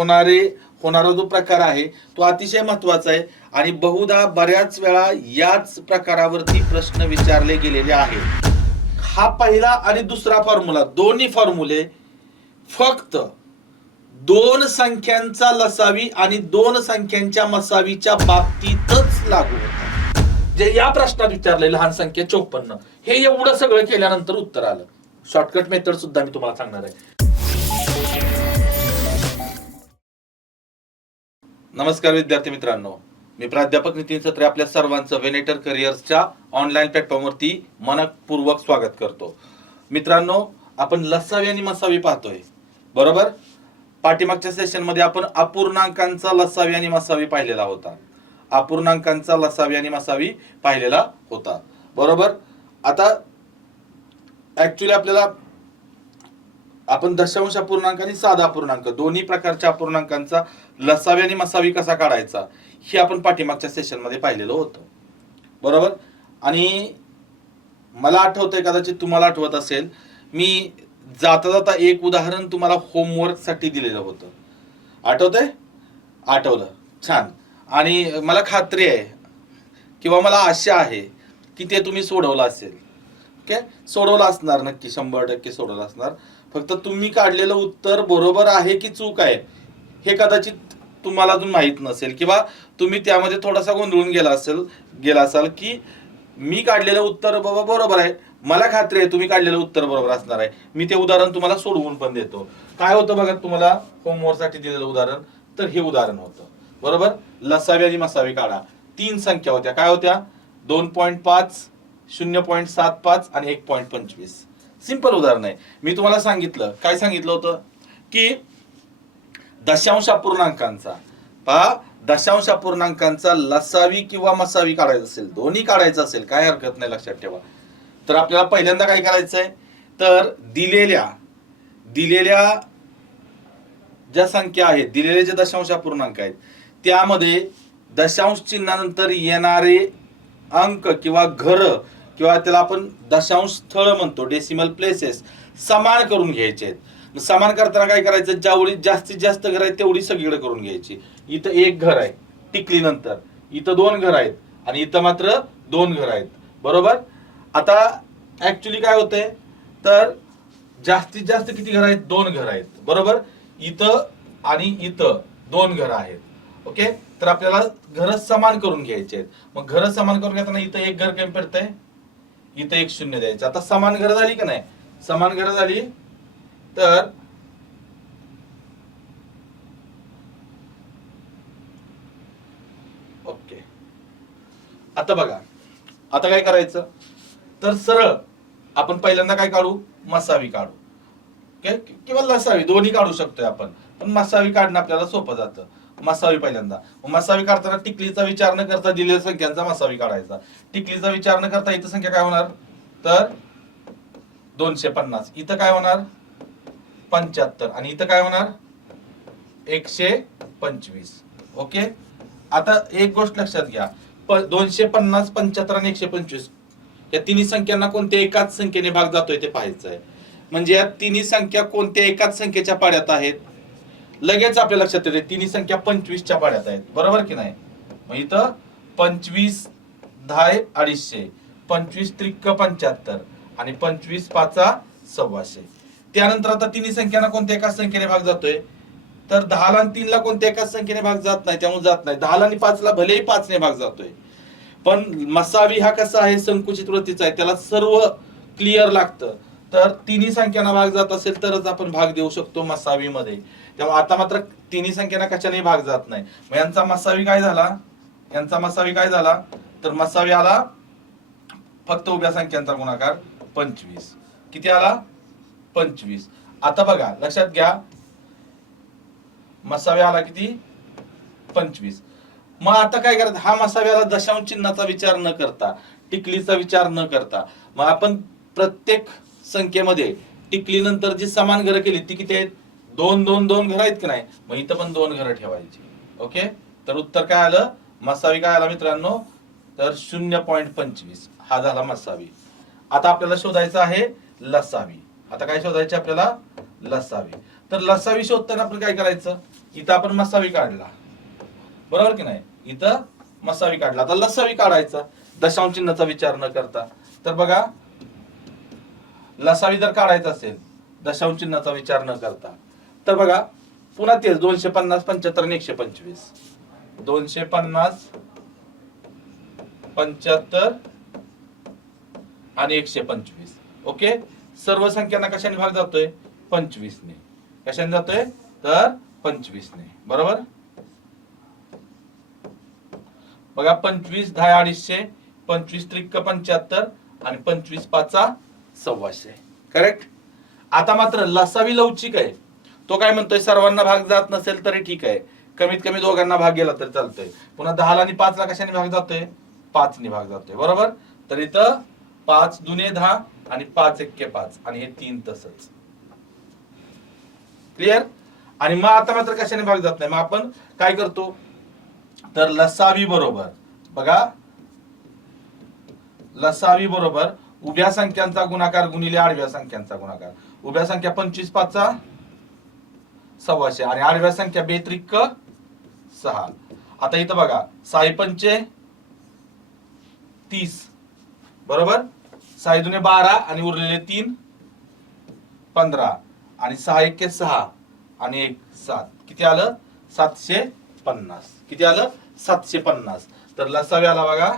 होणारा जो प्रकार आहे तो अतिशय महत्वाचा आहे आणि बहुधा बऱ्याच वेळा याच प्रकारावरती प्रश्न विचारले गेलेले आहेत. हा पहिला आणि दुसरा फॉर्म्युला, दोन्ही फॉर्म्युले फक्त दोन संख्यांचा लसावी आणि दोन संख्यांच्या मसावीच्या बाबतीतच लागू होतात. जे या प्रश्नात विचारले लहान संख्या 54, हे एवढं सगळं केल्यानंतर उत्तर आलं. शॉर्टकट मेथड सुद्धा मी तुम्हाला सांगणार आहे. नमस्कार विद्यार्थी मित्रांनो, मी प्राध्यापक नितीन सत्रे आपल्या सर्वांचं वेनेटर करिअर्सच्या ऑनलाईन प्लॅटफॉर्मवरती मनपूर्वक स्वागत करतो. मित्रांनो, आपण लसावी आणि मसावी पाहतोय, बरोबर. पाठीमागच्या सेशन मध्ये आपण अपूर्णांकांचा लसावी आणि मसावी पाहिलेला होता. अपूर्णांकांचा लसावी आणि मसावी पाहिलेला होता, बरोबर. आता ऍक्च्युली आपल्याला आपण दशांश अपूर्णांक आणि साधा अपूर्णांक दोन्ही प्रकारच्या अपूर्णांकांचा लसावी आणि मसावी कसा काढायचा हे आपण पाठीमागच्या सेशन मध्ये पाहिलेलं होतं, बरोबर. आणि मला आठवतंय, कदाचित तुम्हाला आठवत असेल, मी जाता जाता एक उदाहरण तुम्हाला होमवर्क साठी दिलेलं होतं. आठवतंय? आठवलं, छान. आणि मला खात्री आहे किंवा मला आशा आहे की ते तुम्ही सोडवलं असेल. ओके, सोडवलं असणार, नक्की 100% सोडवलं असणार. फक्त तुम्ही काढलेलं उत्तर बरोबर आहे की चूक आहे हे कदाचित तुम्हाला अजून माहित नसेल, किंवा तुम्ही त्यामध्ये थोडासा गोंधळून गेला असाल की मी काढलेलं उत्तर बाबा बरोबर आहे. मला खात्री आहे तुम्ही काढलेलं उत्तर बरोबर असणार आहे. मी ते उदाहरण तुम्हाला सोडवून पण देतो. काय होतं बघा, तुम्हाला होमवर्क साठी दिलेलं उदाहरण, तर हे उदाहरण होतं, बरोबर. लसावी आणि मसावी काढा. तीन संख्या होत्या, काय होत्या? 2.5, 0.75 आणि 1.25. सिंपल उदाहरण आहे. मी तुम्हाला सांगितलं, काय सांगितलं होतं की दशांश अपूर्णांकांचा दशांश अपूर्णांकांचा लसावी किंवा मसावी काढायचा असेल, दोन्ही काढायचं असेल, काय हरकत नाही, लक्षात ठेवा. तर आपल्याला पहिल्यांदा काय करायचंय, तर दिलेल्या ज्या संख्या आहेत, दिलेले जे दशांश अपूर्णांक आहेत, त्यामध्ये दशांश चिन्हानंतर येणारे अंक किंवा घर, किंवा त्याला आपण दशांश स्थळ म्हणतो, डेसिमल प्लेसेस, समान करून घ्यायचे आहेत. समान करताना काय करायचं, जेवढी जास्तीत जास्त घर आहेत तेवढी सगळीकडे करून घ्यायची. इथं एक घर आहे टिकली नंतर, इथं दोन घर आहेत आणि इथं मात्र दोन घर आहेत, बरोबर. आता ऍक्च्युली काय होतंय, तर जास्तीत जास्त किती घर आहेत? दोन घर आहेत, बरोबर. इथं आणि इथं दोन घर आहेत. ओके, तर आपल्याला घर समान करून घ्यायचे आहेत. मग घर समान करून घेताना इथं एक घर कमी पडतंय, इथं एक शून्य द्यायचं. आता समान घर झाली का नाही? समान घर झाली तर ओके. आता बघा, आता काय करायचं, तर सरळ आपण पहिल्यांदा काय काढू? मसावी काढू, किंवा लसावी, दोन्ही काढू शकतोय आपण, पण मसावी काढणं आपल्याला सोपं जातं. मसावी पहिल्यांदा, मसावी काढताना टिकलीचा विचार न करता दिलेल्या संख्यांचा मसावी काढायचा. टिकलीचा विचार न करता इथं संख्या काय होणार, तर 250. इथं काय होणार? 75. आणि इथं काय होणार? 125. ओके. आता एक गोष्ट लक्षात घ्या, 250, 75 आणि 125 या तिन्ही संख्यांना कोणत्या एकाच संख्येने भाग जातोय ते पाहायचं आहे. म्हणजे या तिन्ही संख्या कोणत्या एकाच संख्येच्या पाड्यात आहेत, लगेच आपल्या लक्षात येते तिन्ही संख्या 25च्या पाड्यात आहेत, बरोबर की नाही. मग इथं 25 10 250, 25 त्रिक 75 आणि 25 5 125. त्यानंतर आता तिन्ही संख्यांना कोणत्या एकाच संख्येने भाग जातोय, तर 10 आणि 3 ला कोणत्या एकाच संख्येने भाग जात नाही, त्यामुळे जात नाही. 10 आणि 5 ला भलेही 5 ने भाग जातोय, पण मसावी हा कसा आहे, संकुचित वृत्तीचा आहे, त्याला सर्व क्लिअर लागतं. तर तिन्ही संख्यांना भाग जात असेल तरच आपण भाग देऊ शकतो मसावी मध्ये. तेव्हा आता मात्र तिन्ही संख्यांना कशाने भाग जात नाही. मग यांचा मसावी काय झाला, तर मसावी आला फक्त उभ्या संख्यांचा गुणाकार 25. किती आला? 25. आता बघा, लक्षात घ्या, मसावी आला किती? 25. मग आता काय करायचं, हा मसावी आला दशांश चिन्हाचा विचार न करता, टिकलीचा विचार न करता, मग आपण प्रत्येक संख्येमध्ये टिकली नंतर जी समान घरं केली ती किती आहेत? 2 2 2 घर आहेत की नाही. मग इथं पण 2 घरं ठेवायची. ओके, तर उत्तर काय आलं? मसावी काय आला मित्रांनो, तर 0.25 हा झाला मसावी. आता आपल्याला शोधायचं आहे लसावी. आता काय शोधायचे आपल्याला? लसावी. तर लसावी शोधताना आपण काय करायचं, इथं आपण मसावी काढला, बरोबर की नाही, इथं मसावी काढला. आता लसावी काढायचा दशांश चिन्हाचा विचार न करता. तर बघा, लसावी जर काढायचा असेल दशांश चिन्हाचा विचार न करता, तर बघा पुन्हा तेच 250, 75 आणि 125. 250, 75 आणि 125. ओके, सर्व संख्यांना कशाने भाग जातोय? 25 ने. कशाने जातोय? तर 25 ने. बरोबर. बघा 25 10 250, 25 त्रिक 75 आणि 25 पाचा 125. करेक्ट. आता मात्र लसावी लवचिक आहे. तो काय म्हणतोय, सर्वांना भाग जात नसेल तरी ठीक आहे, कमीत कमी दोघांना भाग गेला तरी चालतोय. पुन्हा 10 आणि 5 ला कशाने भाग जातोय? 5 ने भाग जातोय. बरोबर. तर इथं 5 दुने 10 आणि 5 एक्के 5 आणि हे 3 तसंच. क्लिअर. आणि मग आता मात्र कशाने भाग जात नाही, मग आपण काय करतो, तर लसावी बरोबर, बघा लसावी बरोबर उभ्या संख्यांचा गुणाकार गुणिले आडव्या संख्यांचा गुणाकार. उभ्या संख्या 25 पाचा 125 आणि आडव्या संख्या 2 त्रिक 6. आता इथं बघा 6 पंचे 30, बरोबर. 6 दुने 12 आणि उरलेले 3 15 आणि 6 एक्के 6 आणि 1 7. किती आलं? 750. किती आलं? 750. तर लसावी आला बघा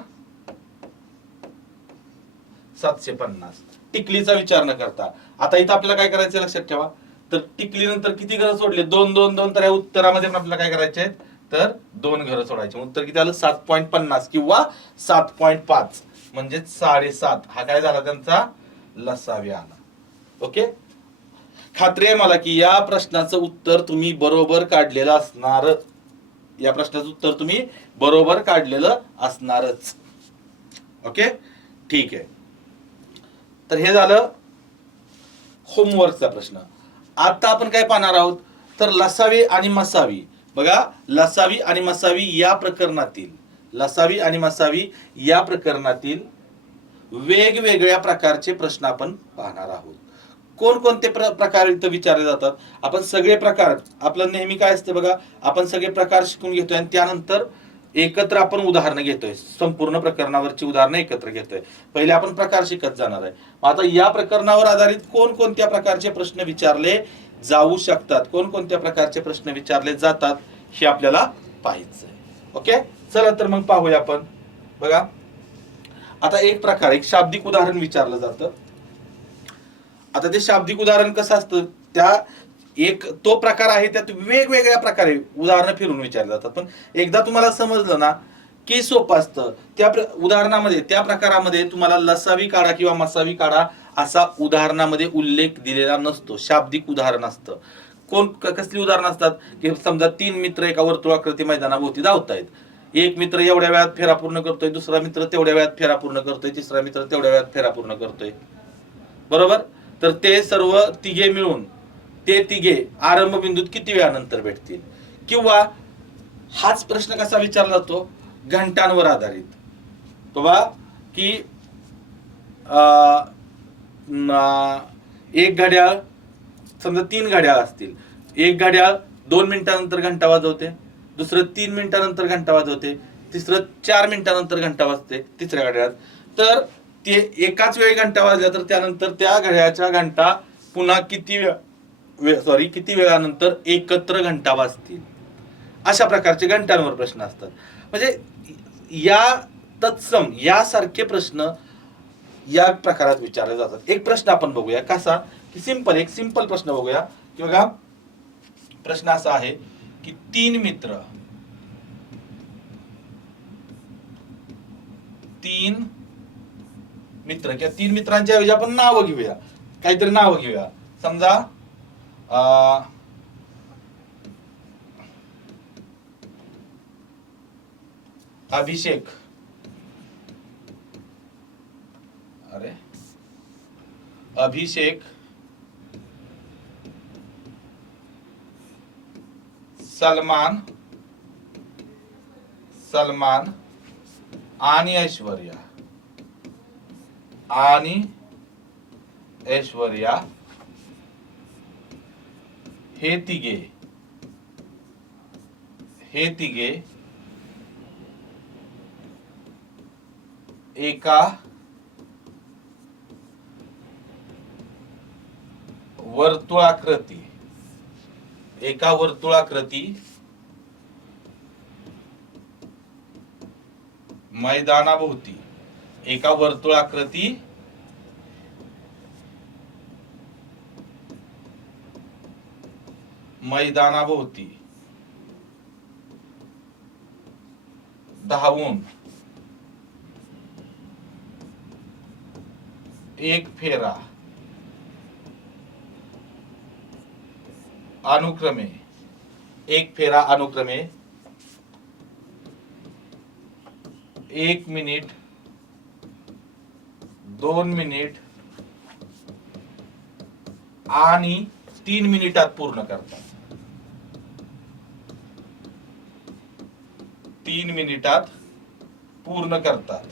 750. टिकलीचा विचार न करता. आता इथं आपल्याला काय करायचं लक्षात ठेवा, तर टिकली नंतर किती घरं सोडले? 2 2 2. तर या उत्तरामध्ये पण आपल्याला काय करायचे आहेत, तर 2 घरं सोडायचे. उत्तर किती आलं? 7.50 किंवा 7.5 म्हणजे 7.5. हा काय झाला त्यांचा लसावी आला. ओके. खात्री आहे मला की या प्रश्नाचं उत्तर तुम्ही बरोबर काढलेलं असणार. या प्रश्नाचं उत्तर तुम्ही बरोबर काढलेलं असणारच. ओके, ठीक आहे. तर हे झालं होमवर्कचा प्रश्न. आता आपण काय पाहणार आहोत, तर लसावी आणि मसावी. बघा, लसावी आणि मसावी या प्रकरणातील, लसावी आणि मसावी या प्रकरणातील वेगवेगळ्या प्रकारचे प्रश्न आपण पाहणार आहोत. कोणकोणते प्रकार इथं विचारले जातात, आपण सगळे प्रकार, आपलं नेहमी काय असते बघा, आपण सगळे प्रकार शिकून घेतोय आणि त्यानंतर एकत्र आपण उदाहरणं घेतोय, संपूर्ण प्रकरणावरची उदाहरणं एकत्र घेतोय. पहिले आपण प्रकार शिकत जाणार आहे. आता या प्रकरणावर आधारित कोणकोणत्या प्रकारचे प्रश्न विचारले जाऊ शकतात, कोणकोणत्या प्रकारचे प्रश्न विचारले जातात, हे आपल्याला पाहायचं आहे. ओके, चला तर मग पाहूया आपण. बघा, आता एक प्रकार, एक शाब्दिक उदाहरण विचारलं जातं. आता ते शाब्दिक उदाहरण कसं असतं, त्या एक तो प्रकार आहे, त्यात वेगवेगळ्या प्रकारे उदाहरणं फिरून विचारले जातात. पण एकदा तुम्हाला समजलं ना की सोपं असतं. त्या उदाहरणामध्ये, त्या प्रकारामध्ये तुम्हाला लसावी काढा किंवा मसावी काढा असा उदाहरणामध्ये उल्लेख दिलेला नसतो. शाब्दिक उदाहरण असतं. कसली उदाहरणं असतात की समजा 3 मित्र एका वर्तुळाकृती मैदानाभोवती धावतायत. एक मित्र एवढ्या वेळात फेरा पूर्ण करतोय, दुसरा मित्र तेवढ्या वेळात फेरा पूर्ण करतोय, तिसरा मित्र तेवढ्या वेळात फेरा पूर्ण करतोय. बरोबर. तर ते सर्व तिघे मिळून, ते तिघे आरंभ बिंदूत किती वेळानंतर भेटतील? किंवा हाच प्रश्न कसा विचारला जातो, घंटांवर आधारित. बाबा की एक घड्याळ, समजा 3 घड्याळ असतील, एक घड्याळ 2 मिनिटानंतर घंटा वाजवते, दुसरं 3 मिनिटानंतर घंटा वाजवते, तिसरं 4 मिनिटानंतर घंटा वाजते तिसऱ्या घड्याळात. तर ते एकाच वेळी घंटा वाजल्या तर त्यानंतर त्या घड्याळाच्या घंटा पुन्हा किती वेळानंतर एकत्र घंटा वाजतील, अशा प्रकारचे घंटांवर प्रश्न असतात. म्हणजे या तत्सम यासारखे प्रश्न या प्रकारात विचारले जातात. एक प्रश्न आपण बघूया कसा, की एक सिंपल प्रश्न बघूया. की बघा, प्रश्न असा आहे की 3 मित्र किंवा 3 मित्रांच्या ऐवजी आपण नावं घेऊया, काहीतरी नावं घेऊया. समजा अभिषेक, सलमान आणि ऐश्वर्या हे तिघे हे तिघे एका वर्तुळाकृती मैदानाभोवती धावून एक फेरा अनुक्रमे 1 मिनिट 2 मिनिट आणि 3 मिनिटात पूर्ण करतात. 3 मिनिटात पूर्ण करतात.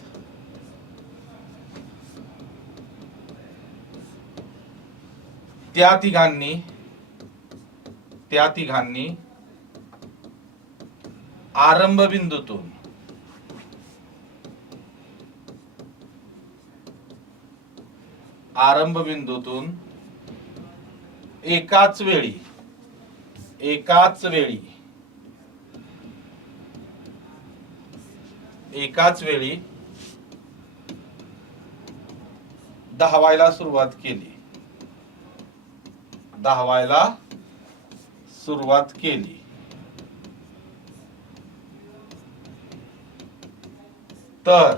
त्या तिघांनी आरंभ बिंदूतून एकाच वेळी 10 सुरुवात केली. तर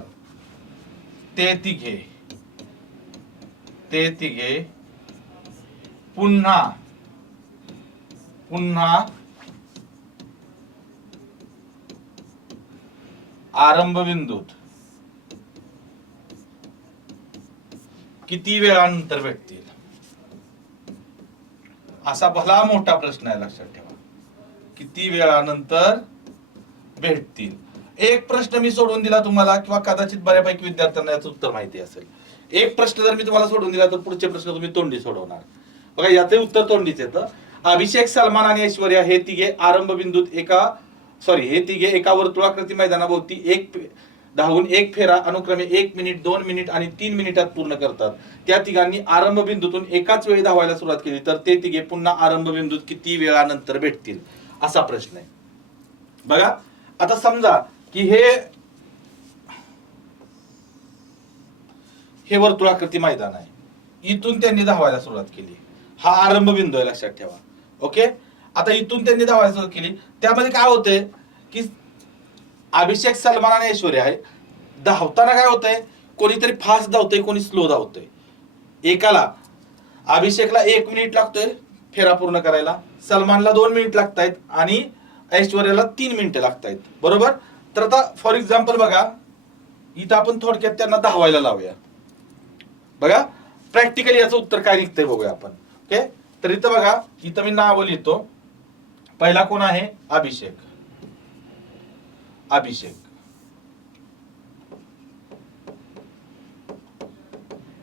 ते तिघे पुन्हा आरंभ बिंदूत किती वेळानंतर भेटतील? असा भला मोठा प्रश्न आहे, लक्षात ठेवा. किती वेळानंतर भेटतील? एक प्रश्न मी सोडून दिला तुम्हाला, किंवा कदाचित बऱ्यापैकी विद्यार्थ्यांना याचं उत्तर माहिती असेल. एक प्रश्न जर मी तुम्हाला सोडून दिला तर पुढचे प्रश्न तुम्ही तोंडी सोडवणार. बघा, याचे उत्तर तोंडीच येतं. अभिषेक, सलमान आणि ऐश्वर्या हे तिघे एका वर्तुळाकृती मैदानाभोवती धावून एक फेरा अनुक्रमे 1 मिनिट 2 मिनिट आणि 3 मिनिटात पूर्ण करतात. त्या तिघांनी आरंभ बिंदूतून एकाच वेळी धावायला सुरुवात केली, तर ते तिघे पुन्हा आरंभ बिंदूत किती वेळानंतर भेटतील? असा प्रश्न आहे. बघा, आता समजा की हे वर्तुळाकृती मैदान आहे. इथून त्यांनी धावायला सुरुवात केली. हा आरंभ बिंदू आहे, लक्षात ठेवा. ओके, आता इथून त्यांनी धावायला सुरुवात केली. त्यामध्ये काय होतंय की अभिषेक, सलमान आणि ऐश्वर्या आहे. धावताना काय होतंय, कोणीतरी फास्ट धावतंय, कोणी स्लो धावतंय. अभिषेकला 1 मिनिट लागतोय फेरा पूर्ण करायला, सलमानला 2 मिनिट लागतायत आणि ऐश्वर्याला 3 मिनिटं लागतायत. बरोबर. तर आता फॉर एक्झाम्पल बघा, इथं आपण थोडक्यात त्यांना धावायला लावूया. बघा, प्रॅक्टिकली याचं उत्तर काय निघतंय बघूया आपण. ओके, तर इथं बघा, इथं मी नाव लिहितो. पहिला कोण आहे? अभिषेक.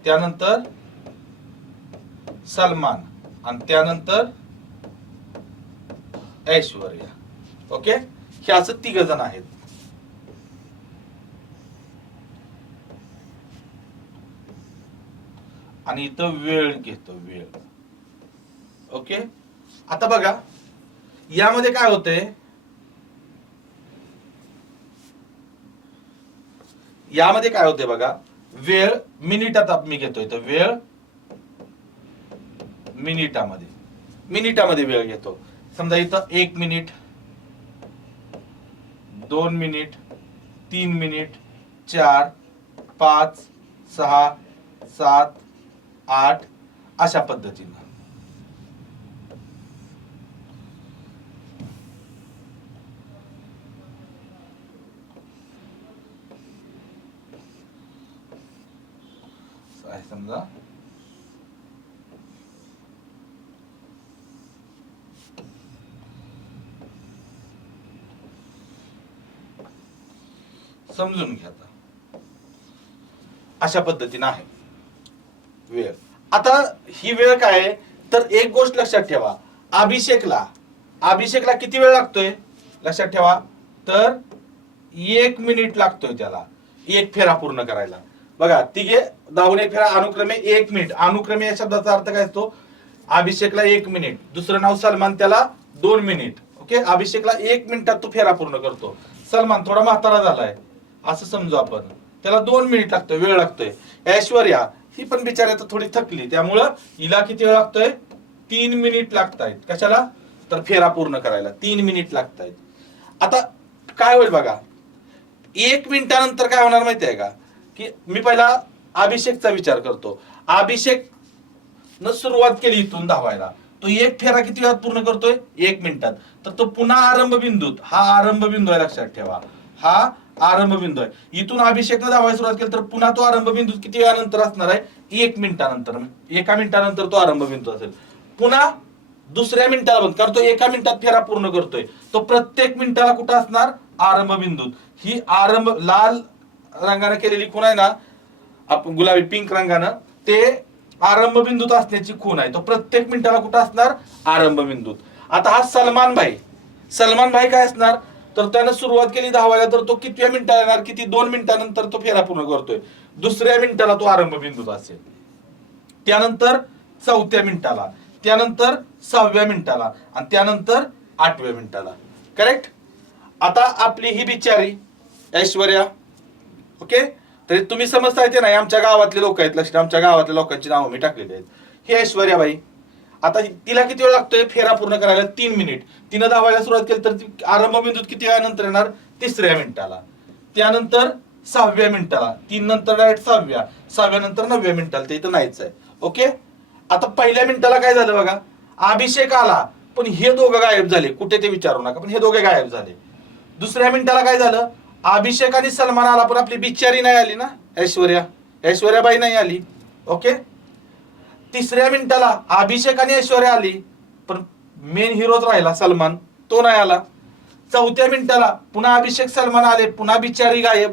त्यानंतर सलमान आणि त्यानंतर ऐश्वर्या. ओके, हे असं 3 जण आहेत. आणि इथं वेळ घेतो, वेळ. ओके, आता बघा यामध्ये काय होतंय, बघा, वेळ मिनिटात मी घेतोय. तर वेळ मिनिटामध्ये वेळ घेतो. समजा इथं 1 मिनिट 2 मिनिट 3 मिनिट 4 5 6 7 8 अशा पद्धतीनं. समजा समजून घ्या. अशा पद्धतीने आहे वेळ. आता ही वेळ काय आहे, तर एक गोष्ट लक्षात ठेवा. अभिषेकला किती वेळ लागतोय? लक्षात ठेवा. तर 1 मिनिट लागतोय त्याला एक फेरा पूर्ण करायला. बघा तिघे धावून एक फेरा अनुक्रमे 1 मिनिट. अनुक्रमे या शब्दाचा अर्थ काय असतो? अभिषेकला 1 मिनिट, दुसरं नाव सलमान, त्याला 2 मिनिट. ओके, अभिषेकला 1 मिनिटात तो फेरा पूर्ण करतो. सलमान थोडा म्हातारा झालाय असं समजू आपण, त्याला 2 मिनिट लागतोय, वेळ लागतोय. ऐश्वर्या ही पण बिचारी आता थोडी थकली, त्यामुळं हिला किती वेळ लागतोय? 3 मिनिट लागतायत. कशाला? तर फेरा पूर्ण करायला 3 मिनिट लागतायत. आता काय होईल बघा, 1 मिनिटानंतर काय होणार माहिती आहे का? की मी पहिला अभिषेकचा विचार करतो. अभिषेक न सुरुवात केली इथून धावायला, तो एक फेरा किती वेळात पूर्ण करतोय? 1 मिनिटात. तर तो पुन्हा आरंभ बिंदूत, हा आरंभ बिंदू आहे, लक्षात ठेवा, हा आरंभ बिंदू आहे. इथून अभिषेकनं धावायला सुरुवात केली तर पुन्हा तो आरंभ बिंदू किती वेळानंतर असणार आहे? 1 मिनिटानंतर. 1 मिनिटानंतर तो आरंभ बिंदू असेल. पुन्हा दुसऱ्या मिनिटाला बंद, कारण तो 1 मिनिटात फेरा पूर्ण करतोय. तो प्रत्येक मिनिटाला कुठं असणार? आरंभ बिंदूत. ही आरंभ लाल रंगाने केलेली खूण आहे ना, आपण गुलाबी पिंक रंगानं, ते आरंभ बिंदूत असण्याची खूण आहे. तो प्रत्येक मिनिटाला कुठं असणार? आरंभ बिंदूत. आता हा सलमान भाई, सलमान भाई काय असणार? तर त्यानं सुरुवात केली धावायला, तर तो कितव्या मिनिटाला येणार? किती? 2 मिनिटानंतर तो फेरा पूर्ण करतोय. दुसऱ्या मिनिटाला तो आरंभ बिंदूत असेल. त्यानंतर 4थ्या मिनिटाला, त्यानंतर 6व्या मिनिटाला, आणि त्यानंतर 8व्या मिनिटाला. करेक्ट? आता आपली ही बिचारी ऐश्वर्या, ओके, तरी तुम्ही समजता येते नाही, आमच्या गावातले लोक आहेत, लक्ष, आमच्या गावातल्या लोकांची नावं मी टाकलेली आहेत. ही ऐश्वर्या बाई, आता तिला किती वेळ लागतोय फेरा पूर्ण करायला? 3 मिनिट. तिनं धावायला सुरुवात केली तर आरंभ बिंदूत किती वेळानंतर येणार? 3ऱ्या मिनिटाला, त्यानंतर 6व्या मिनिटाला, 3 नंतर डायरेक्ट 6व्या, 6व्या नंतर 9व्या मिनिटाला. ते इथं नाहीच आहे. ओके, आता पहिल्या मिनिटाला काय झालं बघा, अभिषेक आला पण हे दोघं गायब झाले. कुठे ते विचारू नका, पण हे दोघे गायब झाले. दुसऱ्या मिनिटाला काय झालं? अभिषेक आणि सलमान आला, पण आपली बिचारी नाही आली ना, ऐश्वर्या, ऐश्वर्याबाई नाही आली. ओके, 3ऱ्या मिनिटाला अभिषेक आणि ऐश्वर्या आली, पण मेन हिरोच राहिला सलमान, तो नाही आला. 4थ्या मिनिटाला पुन्हा अभिषेक सलमान आले, पुन्हा बिचारी गायब.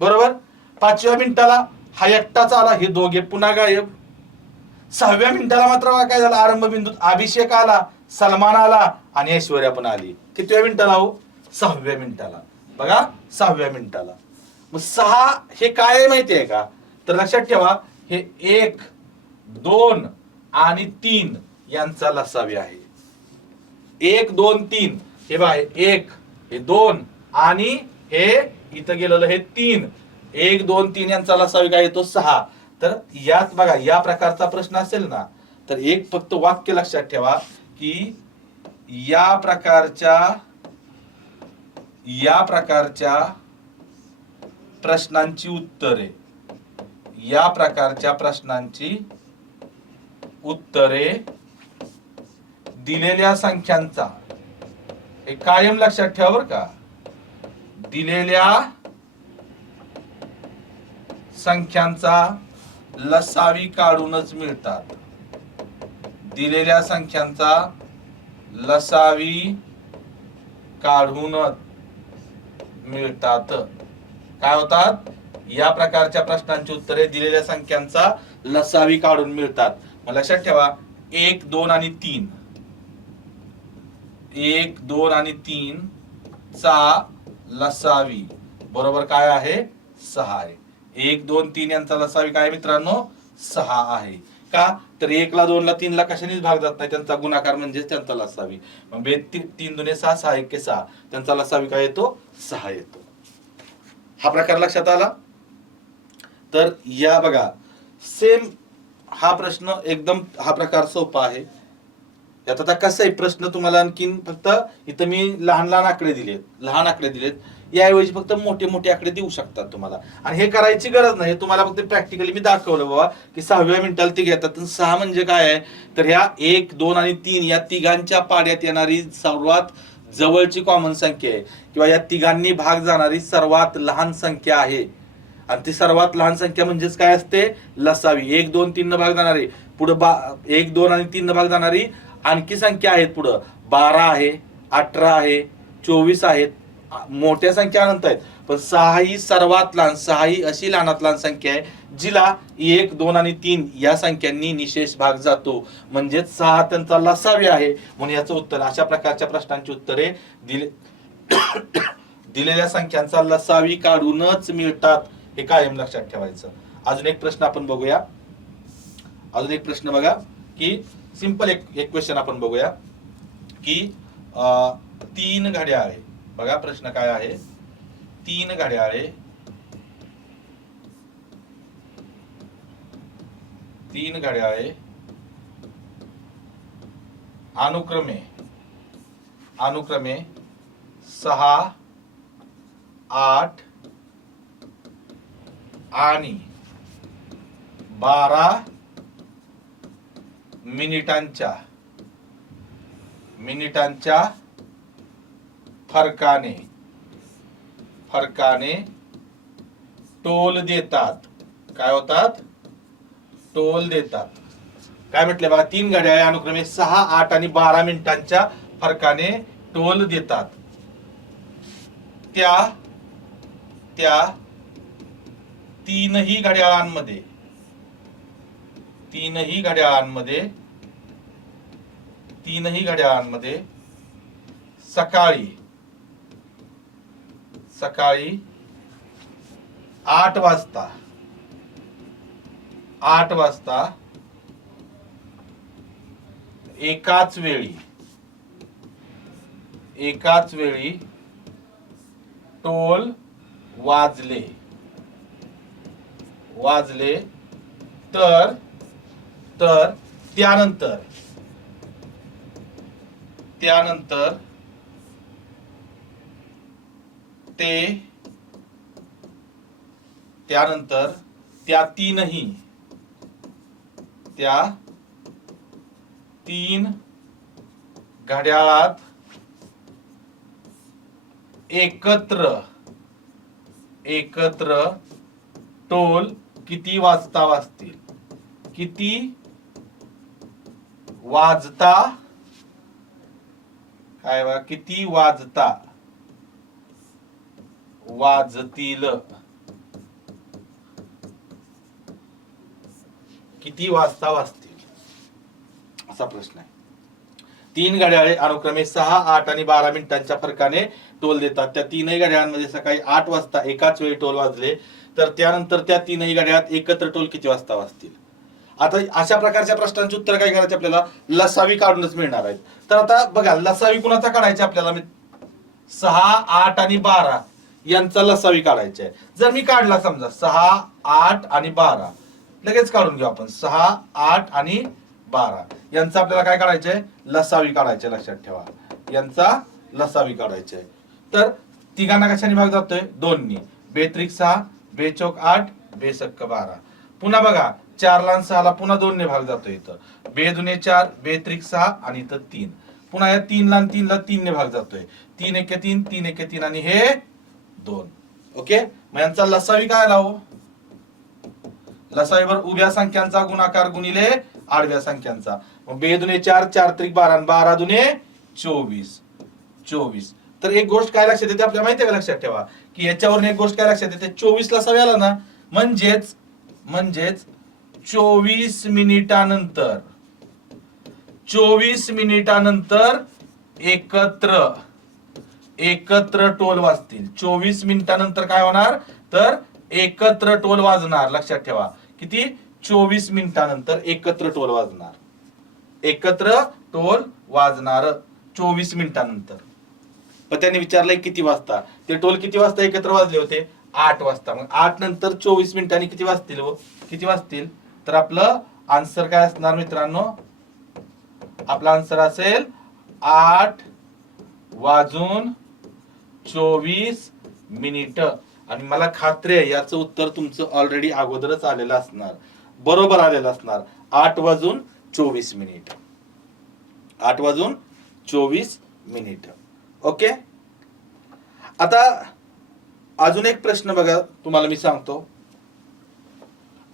बरोबर? 5व्या मिनिटाला हा एकटाच आला, हे दोघे पुन्हा गायब. 6व्या मिनिटाला मात्र काय झालं? आरंभ बिंदूत अभिषेक आला, सलमान आला आणि ऐश्वर्या पण आली. कितव्या मिनिटाला हो? 6व्या मिनिटाला. बघा, 6व्या मिनिटाला. मग 6 हे काय आहे माहिती आहे का? तर लक्षात ठेवा, हे 1, 2 आणि 3 यांचा लसावी आहे. 1, 2, 3 हे बघा, 1, हे 2 आणि हे इथं गेलेलं हे 3. 1, 2, 3 यांचा लसावी काय येतो? 6. तर यात बघा, या प्रकारचा प्रश्न असेल ना, तर एक फक्त वाक्य लक्षात ठेवा की या प्रकारच्या प्रश्नांची उत्तरे, या प्रकारच्या प्रश्नांची उत्तरे दिलेल्या संख्यांचा, हे कायम लक्षात ठेवा बरं का, दिलेल्या संख्यांचा लसावी काढूनच मिळतात. दिलेल्या संख्यांचा लसावी काढूनच मिळतात. काय होतात? या प्रकारच्या प्रश्नांची उत्तरे दिलेल्या संख्यांचा लसावी काढून मिळतात. मग लक्षात ठेवा, 1, 2 आणि 3, 1, 2 आणि 3 चा लसावी बरोबर काय आहे? 6 आहे. 1, 2, 3 यांचा लसावी काय मित्रांनो? 6 आहे. का? तर 1 ला 2 ला 3 ला कशानेच भाग जात नाही, त्यांचा गुणाकार म्हणजे त्यांचा लसावी. मग 3 दुने 6, 6 एके 6, त्यांचा लसावी काय येतो? 6 येतो. हा प्रकार लक्षात आला? तर या बघा, सेम हा प्रश्न एकदम, हा प्रकार सोपा आहे. यात आता कसं आहे, प्रश्न तुम्हाला आणखीन फक्त इथं मी लहान लहान आकडे दिलेत, याऐवजी फक्त मोठे मोठे आकडे देऊ शकतात तुम्हाला. आणि हे करायची गरज नाही, तुम्हाला फक्त प्रॅक्टिकली मी दाखवलं बाबा की 6व्या मिनिटाला ती घेतात. 6 म्हणजे काय आहे? तर ह्या 1, 2 आणि 3 या तिघांच्या पाड्यात येणारी सर्वात जवळची कॉमन संख्या आहे, किंवा या तिघांनी भाग जाणारी सर्वात लहान संख्या आहे. आणि ती सर्वात लहान संख्या म्हणजेच काय असते? लसावी. 1, 2, 3 न भाग जाणारी, पुढे 1, 2 आणि 3 न भाग जाणारी आणखी संख्या आहेत. पुढं 12 आहे, 18 आहे, 24 आहेत, मोठ्या संख्या अनंत आहेत. पण 6 ही सर्वात लहान, 6 ही अशी लहानात लहान संख्या आहे जिला 1, 2 आणि 3 या संख्यांनी निशेष भाग जातो. म्हणजेच 6 त्यांचा लसावी आहे. म्हणून याचं उत्तर, अशा प्रकारच्या प्रश्नांची उत्तरे दिलेल्या संख्यांचा लसावी काढूनच मिळतात, हे कायम लक्षात ठेवायचं. अजून एक प्रश्न आपण बघूया. अजून एक प्रश्न बघा की सिंपल एक क्वेश्चन आपण बघूया की 3 घड्याळे. बघा प्रश्न काय आहे. 3 घड्याळे, 3 घड्याळे अनुक्रमे 6, 8 आणि 12 मिनिटांच्या फरकाने टोल देतात. काय होतात? टोल देतात. काय म्हटले बघा, 3 घड्याळे अनुक्रमे 6, 8 आणि 12 मिनिटांच्या फरकाने टोल देतात. त्या तीनही घड्याळांमध्ये सकाळी 8 वाजता एकाच वेळी टोल वाजले तर त्यानंतर त्या तीन घड्याळात एकत्र टोल किती वाजता वाजतील? किती वाजता वाजतील? किती वाजता वाजतील असा प्रश्न आहे. 3 घड्याळे अनुक्रमे 6, 8 आणि 12 मिनिटांच्या फरकाने टोल देतात. त्या तीनही घड्याळांमध्ये सकाळी 8 वाजता एकाच वेळी टोल वाजले तर त्यानंतर त्या तीनही घड्याळात एकत्र टोल किती वाजता वाजतील? आता अशा प्रकारच्या प्रश्नांची उत्तर काय करायचे आपल्याला? लसावी काढूनच मिळणार आहेत. तर आता बघा, लसावी कुणाचा काढायचा आपल्याला? 6, 8 आणि 12 यांचा लसावी काढायचा आहे. जर मी काढला समजा 6, 8 आणि 12, लगेच काढून घेऊ आपण. 6, 8 आणि 12 यांचा आपल्याला काय काढायचंय? लसावी काढायचे. लक्षात ठेवा, यांचा लसावी काढायचे. तर तिघांना कशाने भाग जातोय? 2 नी. 2 त्रिक 6, 2 चौक 8, 2 सक्क 12. पुन्हा बघा, 4 ला 6 ला पुन्हा 2 ने भाग जातोय. इथं 2 दुने 4, 2 त्रिक 6 आणि इथं 3. पुन्हा या 3 ला 3 ला 3 ने भाग जातोय. 3 एके 3, 3 एके 3 आणि हे 2. ओके, मग यांचा लसावी काय लावू? लसावीवर उभ्या संख्यांचा गुणाकार गुणिले आडव्या संख्यांचा. मग 2 दुने 4, 4 त्रिक 12 आणि 12 दुने 24. तर एक गोष्ट काय लक्षात येते आपल्याला माहिती आहे का? लक्षात ठेवा की याच्यावरून एक गोष्ट काय लक्षात येते, 24 लसावी आला ना, म्हणजेच 24 मिनिटानंतर एकत्र टोल वाजतील. 24 मिनिटानंतर काय होणार? तर एकत्र टोल वाजणार. लक्षात ठेवा, किती? 24 मिनिटानंतर एकत्र टोल वाजणार. 24 मिनिटानंतर. पण त्यांनी विचारलंय किती वाजता? ते टोल किती वाजता एकत्र वाजले होते? 8 वाजता. मग 8 नंतर 24 मिनिटांनी किती वाजतील हो? किती वाजतील? तर आपलं आन्सर काय असणार मित्रांनो? आपला आन्सर असेल 8 वाजून 24 मिनिट. आणि मला खात्री आहे याचं उत्तर तुमचं ऑलरेडी अगोदरच आलेलं असणार, बरोबर आलेलं असणार. 8 वाजून 24 मिनिट. 8 वाजून 24 मिनिट. ओके, आता अजून एक प्रश्न बघा, तुम्हाला मी सांगतो.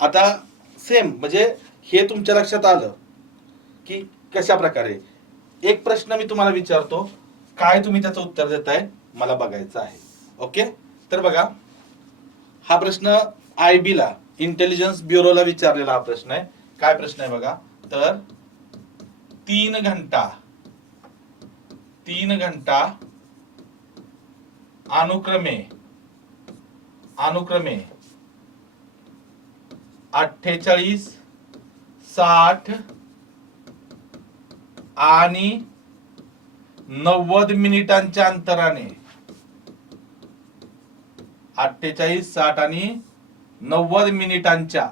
आता सेम म्हणजे हे तुमच्या लक्षात आलं की कशा प्रकारे. एक प्रश्न मी तुम्हाला विचारतो, काय तुम्ही त्याचं उत्तर देताय मला बघायचं आहे. ओके, तर बघा, हा प्रश्न IB ला, इंटेलिजन्स ब्युरोला विचारलेला हा प्रश्न आहे. काय प्रश्न आहे बघा, तर 3 घंटा अनुक्रमे 48, 60 आणि 90 मिनिटांच्या अंतराने, 48, 60 आणि 90 मिनिटांच्या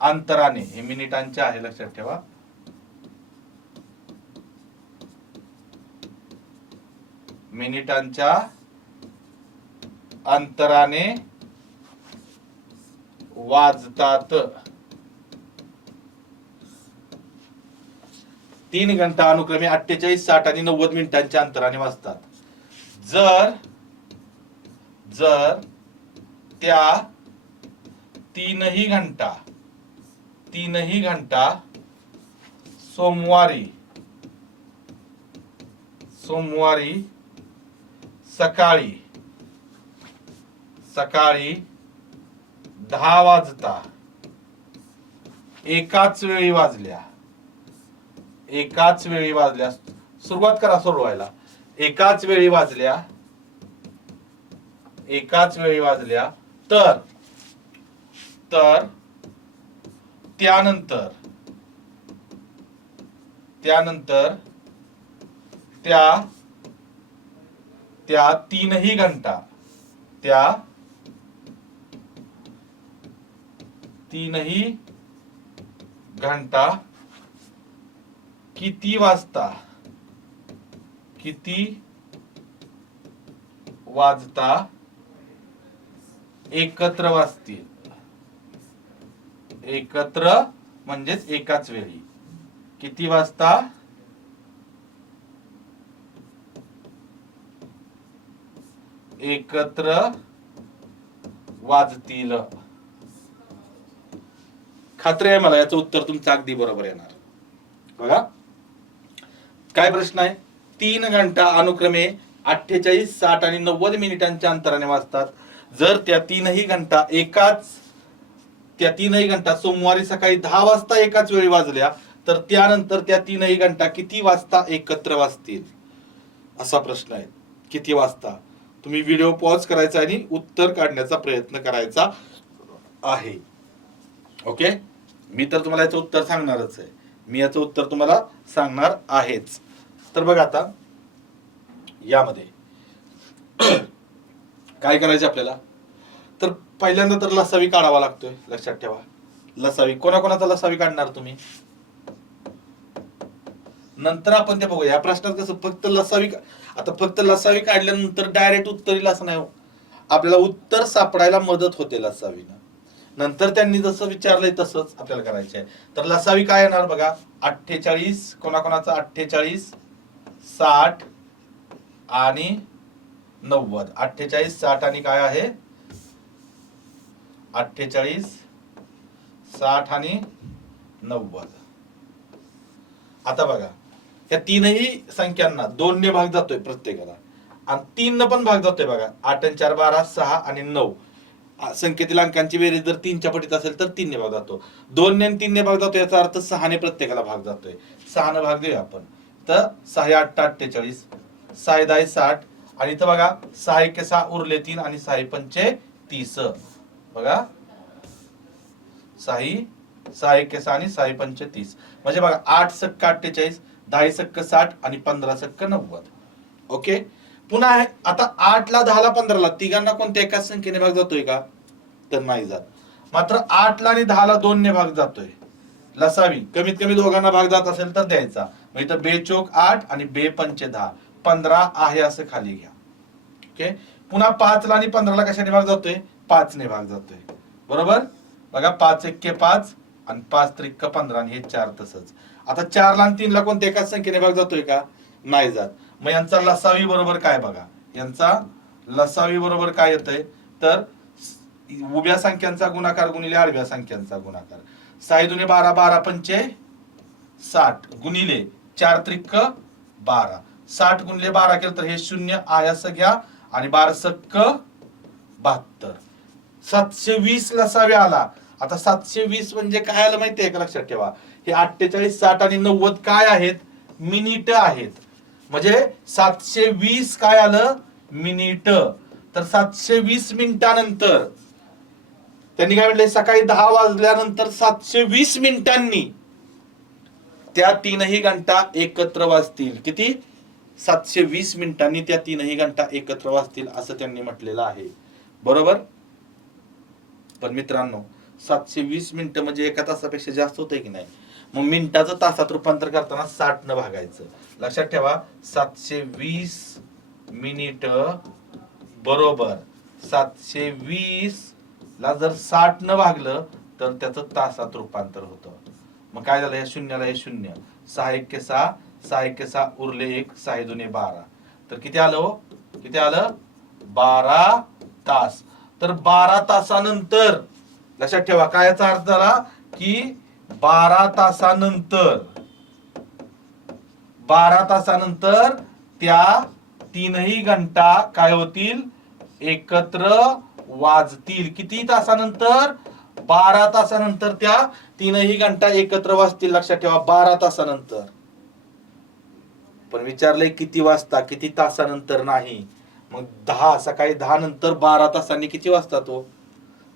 अंतराने, हे मिनिटांच्या आहे लक्षात ठेवा, मिनिटांच्या अंतराने वाजतात. 3 घंटा अनुक्रमे 48, 60 आणि 90 मिनिटांच्या अंतराने वाजतात. जर त्या तीनही घंटा सोमवारी सकाळी 10 वाजता एकाच वेळी वाजल्या, सुरुवात करा सोडवायला, एकाच वेळी वाजल्या तर त्यानंतर त्या तीनही घंटा किती वाजता एकत्र वाजतील. एकत्र म्हणजेच एकाच वेळी किती वाजता एकत्र वाजतील. खात्री आहे मला याचं उत्तर तुमचं अगदी बरोबर येणार. बघा काय प्रश्न आहे, 3 घंटा अनुक्रमे 48, 60 आणि 90 मिनिटांच्या अंतराने वाजतात. जर त्या तीनही घंटा सोमवारी सकाळी 10 वाजता एकाच वेळी वाजल्या तर त्यानंतर त्या तीनही घंटा किती वाजता एकत्र वाजतील, असा प्रश्न आहे. किती वाजता, तुम्ही व्हिडिओ पॉज करायचा आणि उत्तर काढण्याचा प्रयत्न करायचा आहे. ओके, मी तर तुम्हाला याचं उत्तर सांगणारच आहे, आहेच. तर बघा आता यामध्ये काय करायचं आपल्याला, तर पहिल्यांदा तर लसावी काढावा लागतोय. लक्षात ठेवा, लसावी कोणाकोणाचा लसावी काढणार तुम्ही, नंतर आपण ते बघूया. या प्रश्नात कसं फक्त लसावी काढल्यानंतर डायरेक्ट उत्तर येईल असं नाही, आपल्याला उत्तर सापडायला मदत होते लसावीनं. नंतर त्यांनी जसं विचारलंय तसंच आपल्याला करायचं आहे. तर लसावी काय येणार बघा, 48 कोणाकोणाचा, 48, 60 आणि 90. 48, 60 आणि काय आहे, 48, 60 आणि 90. आता बघा या तीनही संख्यांना 2 ने भाग जातोय प्रत्येकाला, आणि 3 न पण भाग जातोय. बघा 8 आणि 4 12, 6 आणि 9 संख्येतील अंकांची बेरीज जर 3च्या पटीत असेल तर 3 ने भाग जातो. 2 ने 3 ने भाग जातो, याचा अर्थ 6 ने प्रत्येकाला भाग जातोय. 6 ने भाग देऊया आपण, तर 6 8 48, 6 10 60 आणि इथं बघा 6 1 6 उरले 3 आणि 6 5 30. बघा 6 1 6 आणि 6 5 30, म्हणजे बघा 8 सक्क 48, 10 सक्क 60 आणि 15 सक्क 90. ओके, पुन्हा आता 8 ला 10 ला 15 ला तिघांना कोणत्या एकाच संख्येने भाग जातोय का, तर नाही जात. मात्र 8 ला आणि 10 ला 2 ने भाग जातोय. लसावी कमीत कमी दोघांना भाग जात असेल तर द्यायचा. मग इथं 2 चोक 8 आणि 2 पंचे 10, 15 आहे असं खाली घ्या. ओके, पुन्हा 5 ला आणि 15 ला कशाने भाग जातोय, 5 ने भाग जातोय. बरोबर, बघा 5 1 5 आणि 5 3 15 आणि हे 4 तसंच. आता 4 ला आणि 3 ला कोणत्या एकाच संख्येने भाग जातोय का, नाही जात. मग यांचा लसावी बरोबर काय बघा, यांचा लसावी बरोबर काय येतंय, तर उभ्या संख्यांचा गुणाकार गुणिले आडव्या संख्यांचा गुणाकार. 6 दुने 12, 12 पंचे 60 गुणिले 4 त्रिक 12, 60 गुणिले 12 केलं तर हे 0 आहे असं घ्या आणि 12 सक्क 72. 720 लसावी आला. आता 720 म्हणजे काय आलं माहितीये का, लक्षात ठेवा. हे 48, 60 आणि 90 काय आहेत, मिनिट आहेत. म्हणजे 720 काय आलं, मिनिट. तर 720 मिनिटानंतर त्यांनी काय म्हटलंय, सकाळी 10 वाजल्यानंतर 720 मिनिटांनी त्या तीनही घंटा एकत्र वाजतील. किती, 720 मिनिटांनी त्या तीनही घंटा एकत्र वाजतील असं त्यांनी म्हटलेलं आहे. बरोबर. पण मित्रांनो 720 मिनिटं म्हणजे एका तासापेक्षा जास्त होतंय की नाही. मग मिनिटाचं तासात रूपांतर करताना 60 न भागायचं. लक्षात ठेवा, 720 मिनिट बरोबर 720 ला जर 60 न भागलं तर त्याचं तासात रूपांतर होतं. मग काय झालं, या शून्याला हे शून्य, 6 1 6, 6 1 6 उरले 1, 6 2 12. तर किती आलं हो, किती आलं, 12 तास. तर 12 तासानंतर लक्षात ठेवा, काय याचा अर्थ झाला की 12 तासानंतर 12 तासानंतर त्या तीनही घंटा काय होतील, एकत्र वाजतील. किती तासानंतर, 12 तासानंतर त्या तीनही घंटा एकत्र वाजतील. लक्षात ठेवा, 12 तासानंतर. पण विचारलंय किती वाजता, किती तासानंतर नाही. मग 10, सकाळी 10 नंतर 12 तासांनी किती वाजतात तो,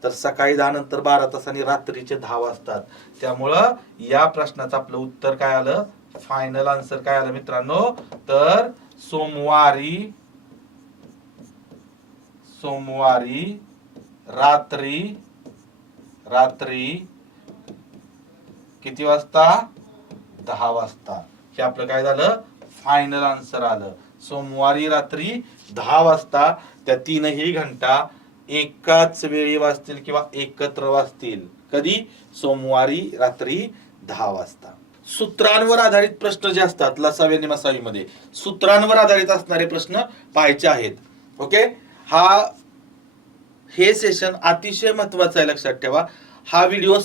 तर सकाळी 10 नंतर 12 तासांनी रात्रीचे 10 वाजतात. त्यामुळं या प्रश्नाचं आपलं उत्तर काय आलं, फायनल आन्सर काय आलं मित्रांनो, तर सोमवारी रात्री किती वाजता, 10 वाजता. हे आपलं काय झालं, फायनल आन्सर आलं. सोमवारी रात्री 10 वाजता त्या तीनही घंटा एकाच वेळी वाजतील किंवा एकत्र वाजतील. कधी, सोमवारी रात्री 10 वाजता. सूत्रांवर आधारित प्रश्न जे असतात लसावी आणि मसावीमध्ये, सूत्रांवर आधारित असणारे प्रश्न पाहायचे आहेत. ओके. हे सेशन अतिशय महत्वाचं आहे, लक्षात ठेवा. हा व्हिडिओ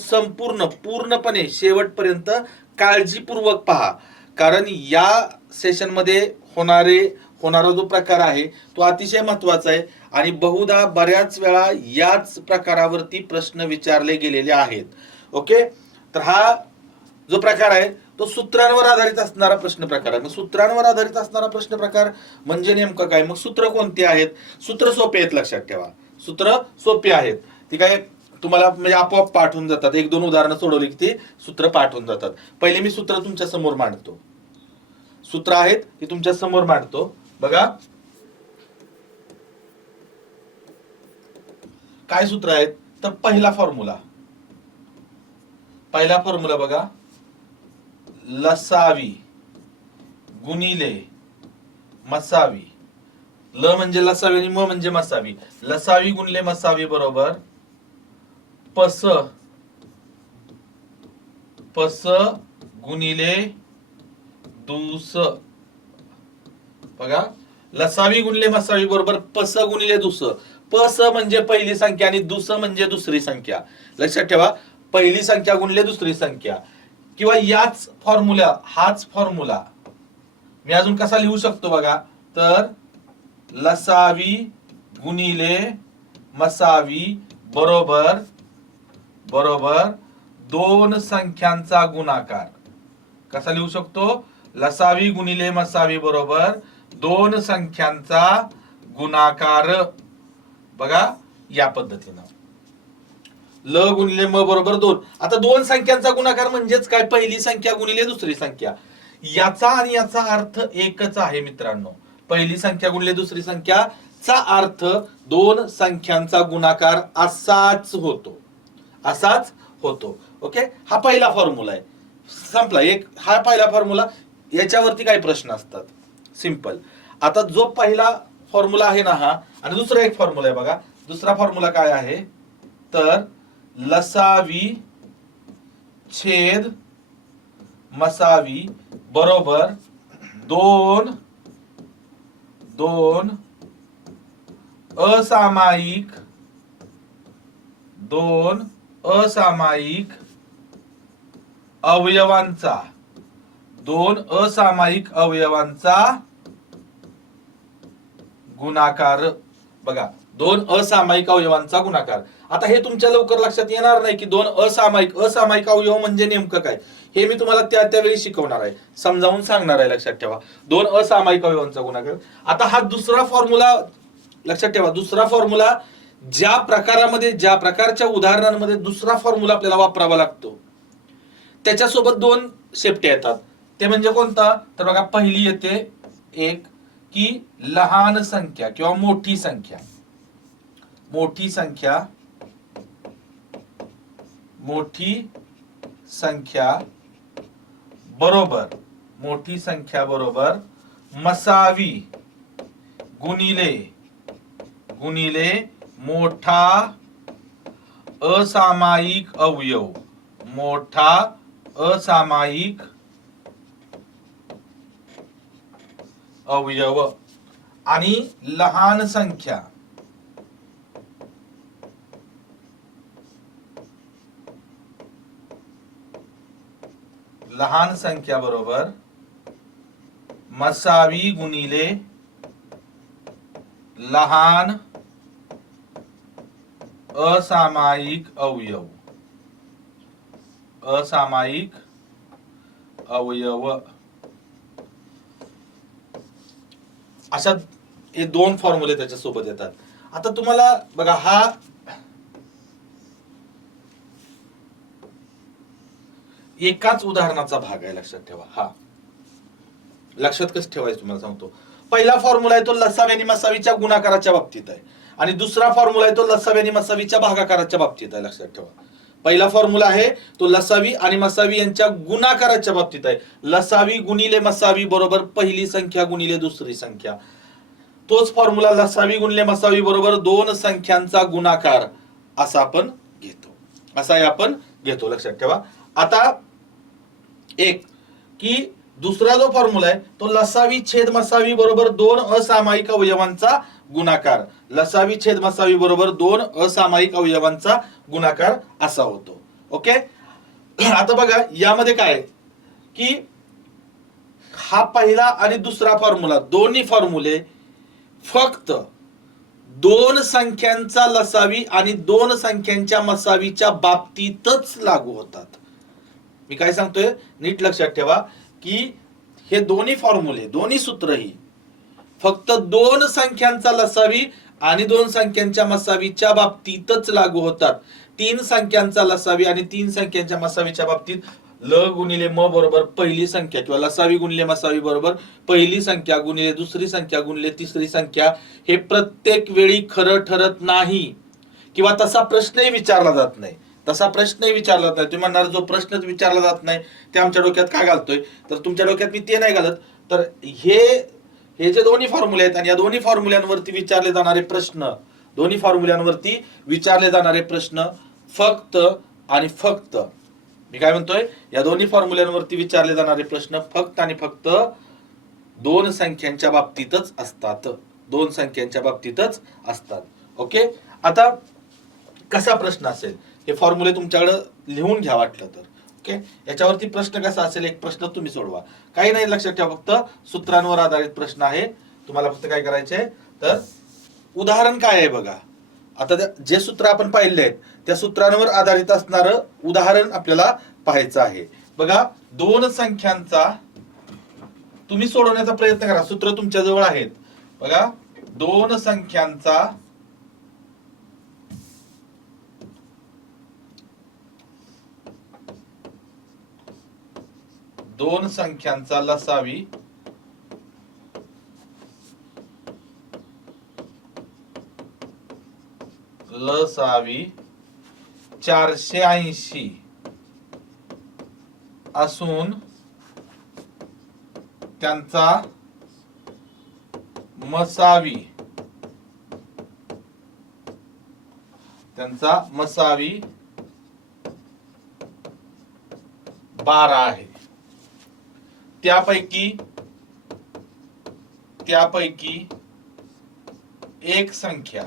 पूर्णपणे शेवटपर्यंत काळजीपूर्वक पहा, कारण या सेशन मध्ये होणारा जो प्रकार आहे तो अतिशय महत्वाचा आहे आणि बहुधा बऱ्याच वेळा याच प्रकारावरती प्रश्न विचारले गेलेले आहेत. ओके. तर हा जो प्रकार आहे तो सूत्रांवर आधारित असणारा प्रश्न प्रकार आहे. मग सूत्रांवर आधारित असणारा प्रश्न प्रकार म्हणजे नेमकं काय, मग सूत्र कोणते आहेत, सूत्र सोपे आहेत. लक्षात ठेवा, सूत्र सोपे आहेत. ती काय तुम्हाला म्हणजे आपोआप पाठ होऊन जातात. 1-2 उदाहरणं सोडवली की ते सूत्र पाठ होऊन जातात. पहिले मी सूत्र तुमच्या समोर मांडतो. सूत्र आहेत ती तुमच्या समोर मांडतो. बघा काय सूत्र आहेत. तर पहिला फॉर्म्युला बघा, लसावी गुणिले मसावी. ल म्हणजे लसावी आणि म म्हणजे मसावी. लसावी गुणिले मसावी बरोबर पस गुणिले दुस. बघा, लसावी गुणिले मसावी बरोबर पस गुणिले दुस. पस म्हणजे पहिली संख्या आणि दुस म्हणजे दुसरी संख्या. लक्षात ठेवा, पहिली संख्या गुणिले दुसरी संख्या. किंवा हाच फॉर्म्युला मी अजून कसा लिहू शकतो बघा, तर लसावी गुणिले मसावी बरोबर दोन संख्यांचा गुणाकार. कसा लिहू शकतो, लसावी गुणिले मसावी बरोबर दोन संख्यांचा गुणाकार. बघा या पद्धतीनं ल गुणिले म बरोबर 2. आता दोन संख्यांचा गुणाकार म्हणजेच काय, पहिली संख्या गुणिले दुसरी संख्या. याचा आणि याचा अर्थ एकच आहे मित्रांनो. पहिली संख्या गुणिले दुसरी संख्याचा अर्थ दोन संख्यांचा गुणाकार असाच होतो. ओके. हा पहिला फॉर्म्युला आहे, संपला. हा पहिला फॉर्म्युला. याच्यावरती काय प्रश्न असतात, सिंपल. आता जो पहिला फॉर्म्युला आहे ना हा, आणि दुसरा एक फॉर्म्युला आहे बघा. दुसरा फॉर्म्युला काय आहे, तर लसावी छेद मसावी बरोबर दोन असामायिक अवयवांचा गुणाकार. बघा, दोन असामायिक अवयवांचा गुणाकार. आता हे तुमच्या लवकर लक्षात येणार नाही की दोन असामायिक अवयव म्हणजे नेमकं काय. हे मी तुम्हाला त्यावेळी शिकवणार आहे, समजावून सांगणार आहे. लक्षात ठेवा, दोन असामायिक अवयवांचा गुणाकार. आता हा दुसरा फॉर्म्युला लक्षात ठेवा. दुसरा फॉर्म्युला ज्या प्रकारामध्ये, ज्या प्रकारच्या उदाहरणांमध्ये दुसरा फॉर्म्युला आपल्याला वापरावा लागतो त्याच्यासोबत दोन शेपट्या येतात. ते म्हणजे कोणता, तर बघा, पहिली येते एक की लहान संख्या किंवा मोठी संख्या. मोठी संख्या बरोबर मसावी गुणिले मोठा असामायिक अवयव आणि लहान संख्या बरोबर मसावी गुणिले लहान असामायिक अवयव. अशा हे दोन फॉर्म्युले त्याच्या सोबत येतात. आता तुम्हाला बघा, हा एकाच उदाहरणाचा भाग आहे. लक्षात ठेवा. हा लक्षात कसं ठेवायचं तुम्हाला सांगतो. पहिला फॉर्म्युला आहे तो लसावी आणि मसावीच्या गुणाकाराच्या बाबतीत आहे, आणि दुसरा फॉर्म्युला आहे तो लसावी आणि मसावीच्या भागाकाराच्या बाबतीत आहे. लक्षात ठेवा, पहिला फॉर्म्युला आहे तो लसावी आणि मसावी यांच्या गुणाकाराच्या बाबतीत आहे. लसावी गुणिले मसावी बरोबर पहिली संख्या गुणिले दुसरी संख्या. तोच फॉर्म्युला लसावी गुणिले मसावी बरोबर दोन संख्यांचा गुणाकार असा आपण घेतो. लक्षात ठेवा. आता एक की दुसरा जो फॉर्म्युला आहे तो लसावी छेद मसावी बरोबर दोन असामायिक अवयवांचा गुणाकार. लसावी छेद मसावी बरोबर दोन असामायिक अवयवांचा गुणाकार असा होतो. ओके. आता बघा, यामध्ये काय की हा पहिला आणि दुसरा फॉर्म्युला, दोन्ही फॉर्म्युले फक्त दोन संख्यांचा लसावी आणि दोन संख्यांच्या मसावीच्या बाबतीतच लागू होतात. मी काय सांगतोय नीट लक्षात ठेवा की हे दोन्ही फॉर्म्युले, दोन्ही सूत्र ही फक्त दोन संख्यांचा लसावी आणि दोन संख्यांच्या मसावीच्या बाबतीतच लागू होतात. तीन संख्यांचा लसावी आणि तीन संख्यांच्या मसावीच्या बाबतीत ल गुणिले म बरोबर पहिली संख्या किंवा लसावी गुणिले मसावी बरोबर पहिली संख्या गुणिले दुसरी संख्या गुणिले तिसरी संख्या हे प्रत्येक वेळी खरं ठरत नाही, किंवा तसा प्रश्नही विचारला जात नाही. तुम्ही म्हणणार जो प्रश्नच विचारला जात नाही ते आमच्या डोक्यात का घालतोय, तर तुमच्या डोक्यात मी ते नाही घालत. तर हे जे दोन्ही फॉर्म्युले आहेत आणि या दोन्ही फॉर्म्युल्यांवरती विचारले जाणारे प्रश्न फक्त आणि फक्त, मी काय म्हणतोय, या दोन्ही फॉर्म्युल्यांवरती विचारले जाणारे प्रश्न फक्त आणि फक्त दोन संख्यांच्या बाबतीतच असतात. ओके. आता कसा प्रश्न असेल हे फॉर्म्युले तुमच्याकडे लिहून घ्या वाटलं तर. ओके. याच्यावरती प्रश्न कसा असेल, एक प्रश्न तुम्ही सोडवा, काही नाही. लक्षात ठेवा, फक्त सूत्रांवर आधारित प्रश्न आहे. तुम्हाला फक्त काय करायचंय, तर उदाहरण काय आहे बघा. आता जे सूत्र आपण पाहिले आहेत त्या सूत्रांवर आधारित असणारं उदाहरण आपल्याला पाहायचं आहे. बघा, दोन संख्यांचा, तुम्ही सोडवण्याचा प्रयत्न करा, सूत्र तुमच्या जवळ आहेत. बघा, दोन संख्यांचा लसावी लसावी 480 असून त्यांचा मसावी 12 आहे. त्यापैकी एक संख्या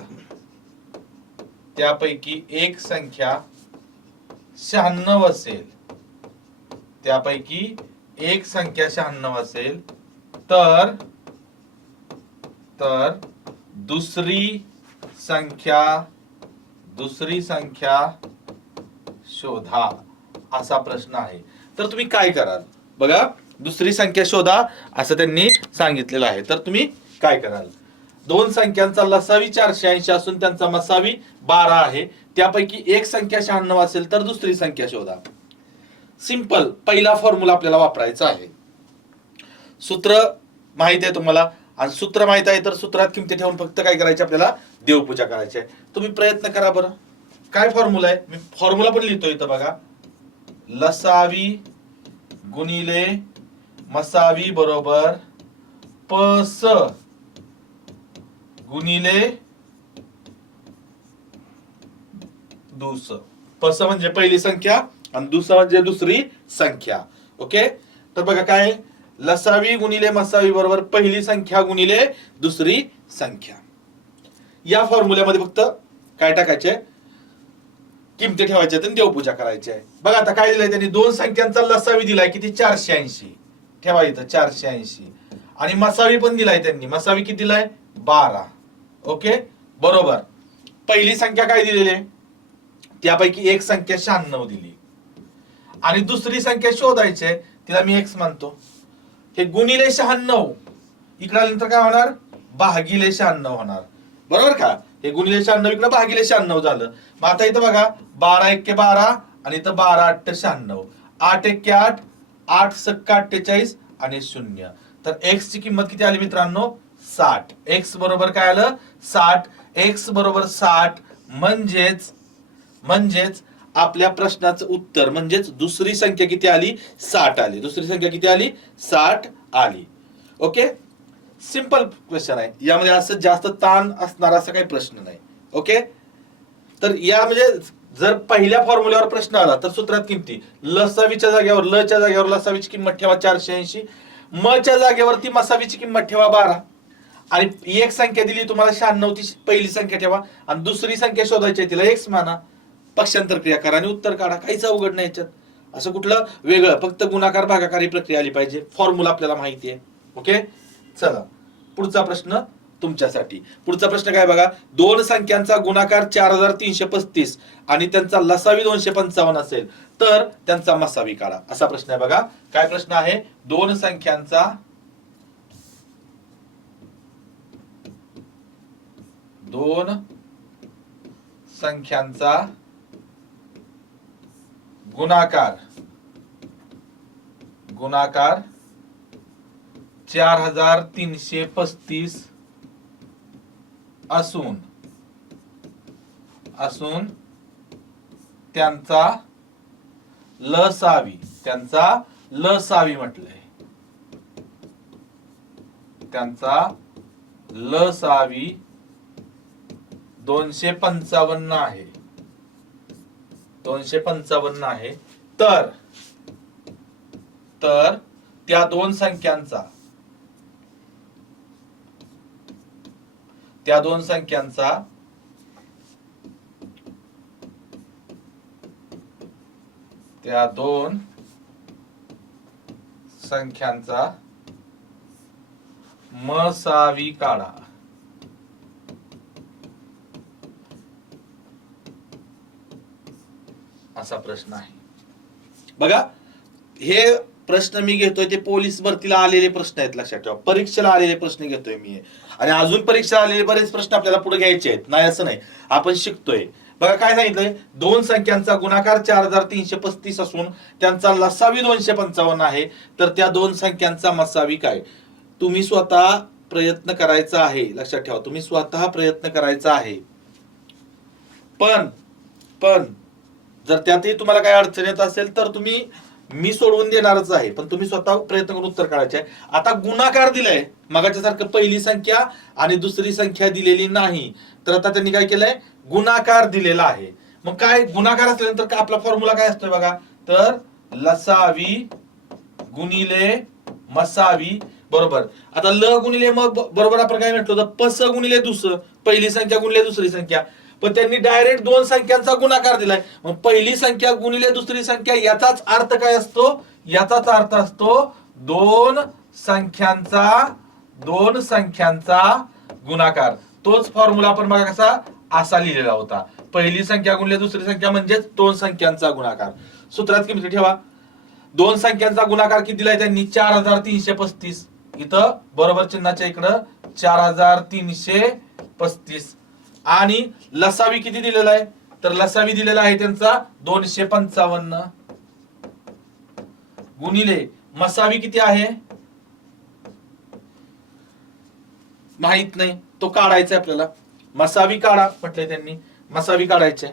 96 असेल, तर दुसरी संख्या दुसरी संख्या शोधा असा प्रश्न आहे. तर तुम्ही काय कराल बघा, दुसरी संख्या शोधा असं त्यांनी सांगितलेलं आहे. तर तुम्ही काय कराल, दोन संख्यांचा लसावी 480 असून त्यांचा मसावी 12 आहे, त्यापैकी एक संख्या 96 असेल तर दुसरी संख्या शोधा. सिंपल, पहिला फॉर्म्युला आपल्याला वापरायचा आहे. सूत्र माहित आहे तुम्हाला, आणि सूत्र माहित आहे तर सूत्रात किमती ठेवून फक्त काय करायचे, आपल्याला देवपूजा करायची आहे. तुम्ही प्रयत्न करा बरं. काय फॉर्म्युला आहे, मी फॉर्म्युला पण लिहितो इथं बघा. लसावी गुणिले मसावी बरोबर पस गुणिले दुस. पस म्हणजे पहिली संख्या आणि दुस म्हणजे दुसरी संख्या. ओके, तर बघा काय, लसावी गुणिले मसावी बरोबर पहिली संख्या गुणिले दुसरी संख्या. या फॉर्म्युल्यामध्ये फक्त काय टाकायचे, किमती ठेवायच्या आणि देवपूजा करायची आहे. बघा आता काय दिलंय त्यांनी, दोन संख्यांचा लसावी दिलाय किती, 480. ठेवा इथं 480. आणि मसावी पण दिलाय त्यांनी, मसावी किती दिलाय, 12. ओके, बरोबर. पहिली संख्या काय दिलेली आहे, त्यापैकी एक संख्या 96 दिली, आणि दुसरी संख्या शोधायची आहे, तिला मी x म्हणतो. हे गुणिले 96 इकडे आल्यानंतर काय होणार, भागिले 96 होणार. बरोबर का, हे गुणिले 96 इकडे भागिले 96 झालं. मग आता इथं बघा, 12 एक्के 12 आणि इथं 12 8 96, 8 एक्के 8, 8 सक्का 48 आणि 0. तर x ची किंमत किती आली मित्रांनो, 60. x बरोबर काय आलं, 60. x बरोबर 60 म्हणजेच आपल्या प्रश्नाचं उत्तर म्हणजेच दुसरी संख्या किती आली, 60 आली. दुसरी संख्या किती आली, 60 आली. ओके, सिंपल क्वेश्चन आहे. यामध्ये असं जास्त ताण असणार असा काही प्रश्न नाही. ओके, तर या म्हणजे जर पहिल्या फॉर्म्युल्यावर प्रश्न आला तर सूत्रात किमती, लसावीच्या जागेवर ल च्या जागेवर लसावीची किंमत ठेवा 480, म च्या जागेवरती मसावीची किंमत ठेवा 12, आणि एक संख्या दिली तुम्हाला 96 ची पहिली संख्या ठेवा, आणि दुसरी संख्या शोधायची तिला x माना, पक्षांतर क्रिया करा आणि उत्तर काढा. काहीच अवघड नाही याच्यात. असं कुठलं वेगळं, फक्त गुणाकार भागाकार ही प्रक्रिया आली पाहिजे. फॉर्म्युला आपल्याला माहिती आहे. ओके, चला पुढचा प्रश्न तुमच्यासाठी. पुढचा प्रश्न काय बघा, दोन संख्यांचा गुणाकार 4335 आणि त्यांचा लसावी 255 असेल तर त्यांचा मसावी काढा, असा प्रश्न आहे. बघा काय प्रश्न आहे, दोन संख्यांचा गुणाकार 4335 असून त्यांचा लसावी म्हटलंय, त्यांचा लसावी 255 आहे, 255 आहे. तर त्या दोन संख्यांचा मसावी काढा. असा प्रश्न आहे. बघा हे प्रश्न मी घेतोय ते पोलीस भरतीला आलेले प्रश्न आहेत, लक्षात ठेवा. परीक्षेला आलेले प्रश्न घेतोय मी, आणि अजून परीक्षेला आलेले बरेच प्रश्न आपल्याला पुढे घ्यायचे आहेत, नाही असं नाही, आपण शिकतोय. बघा काय सांगितलंय, दोन संख्यांचा गुणाकार 4335 असून त्यांचा लसावी 255 आहे, तर त्या दोन संख्यांचा मसावी काय. तुम्ही स्वतः प्रयत्न करायचा आहे, लक्षात ठेवा, तुम्ही स्वतः प्रयत्न करायचा आहे. पण जर त्यातही तुम्हाला काही अडचण येत असेल तर मी सोडवून देणारच आहे, पण तुम्ही स्वतः प्रयत्न करून उत्तर काढायचे आहे. आता गुणाकार दिलाय, मगाच्या सारखं पहिली संख्या आणि दुसरी संख्या दिलेली नाही, तर आता त्यांनी काय केलंय, गुणाकार दिलेला आहे. मग काय गुणाकार असल्यानंतर आपला फॉर्म्युला काय असतोय बघा, तर लसावी गुणिले मसावी बरोबर. आता ल गुणिले मग बरोबर आपण काय म्हटलं होतं, पस गुणिले दुस, पहिली संख्या गुणिले दुसरी संख्या. पण त्यांनी डायरेक्ट दोन संख्यांचा गुणाकार दिलाय, मग पहिली संख्या गुणिले दुसरी संख्या, याचाच अर्थ काय असतो, याचाच अर्थ असतो दोन संख्यांचा गुणाकार. तोच फॉर्म्युला आपण बघा कसा असा लिहिलेला होता, पहिली संख्या गुणिले दुसरी संख्या म्हणजेच दोन संख्यांचा गुणाकार. सूत्रात किमती ठेवा. दोन संख्यांचा गुणाकार किती दिलाय त्यांनी 4335. इथं बरोबर चिन्हाच्या इकडं 4335. आणि लसावी किती दिलेला आहे, तर लसावी दिलेला आहे त्यांचा 255 गुणिले मसावी किती आहे माहित नाही, तो काढायचा आपल्याला. मसावी काढा म्हटलंय त्यांनी, मसावी काढायचे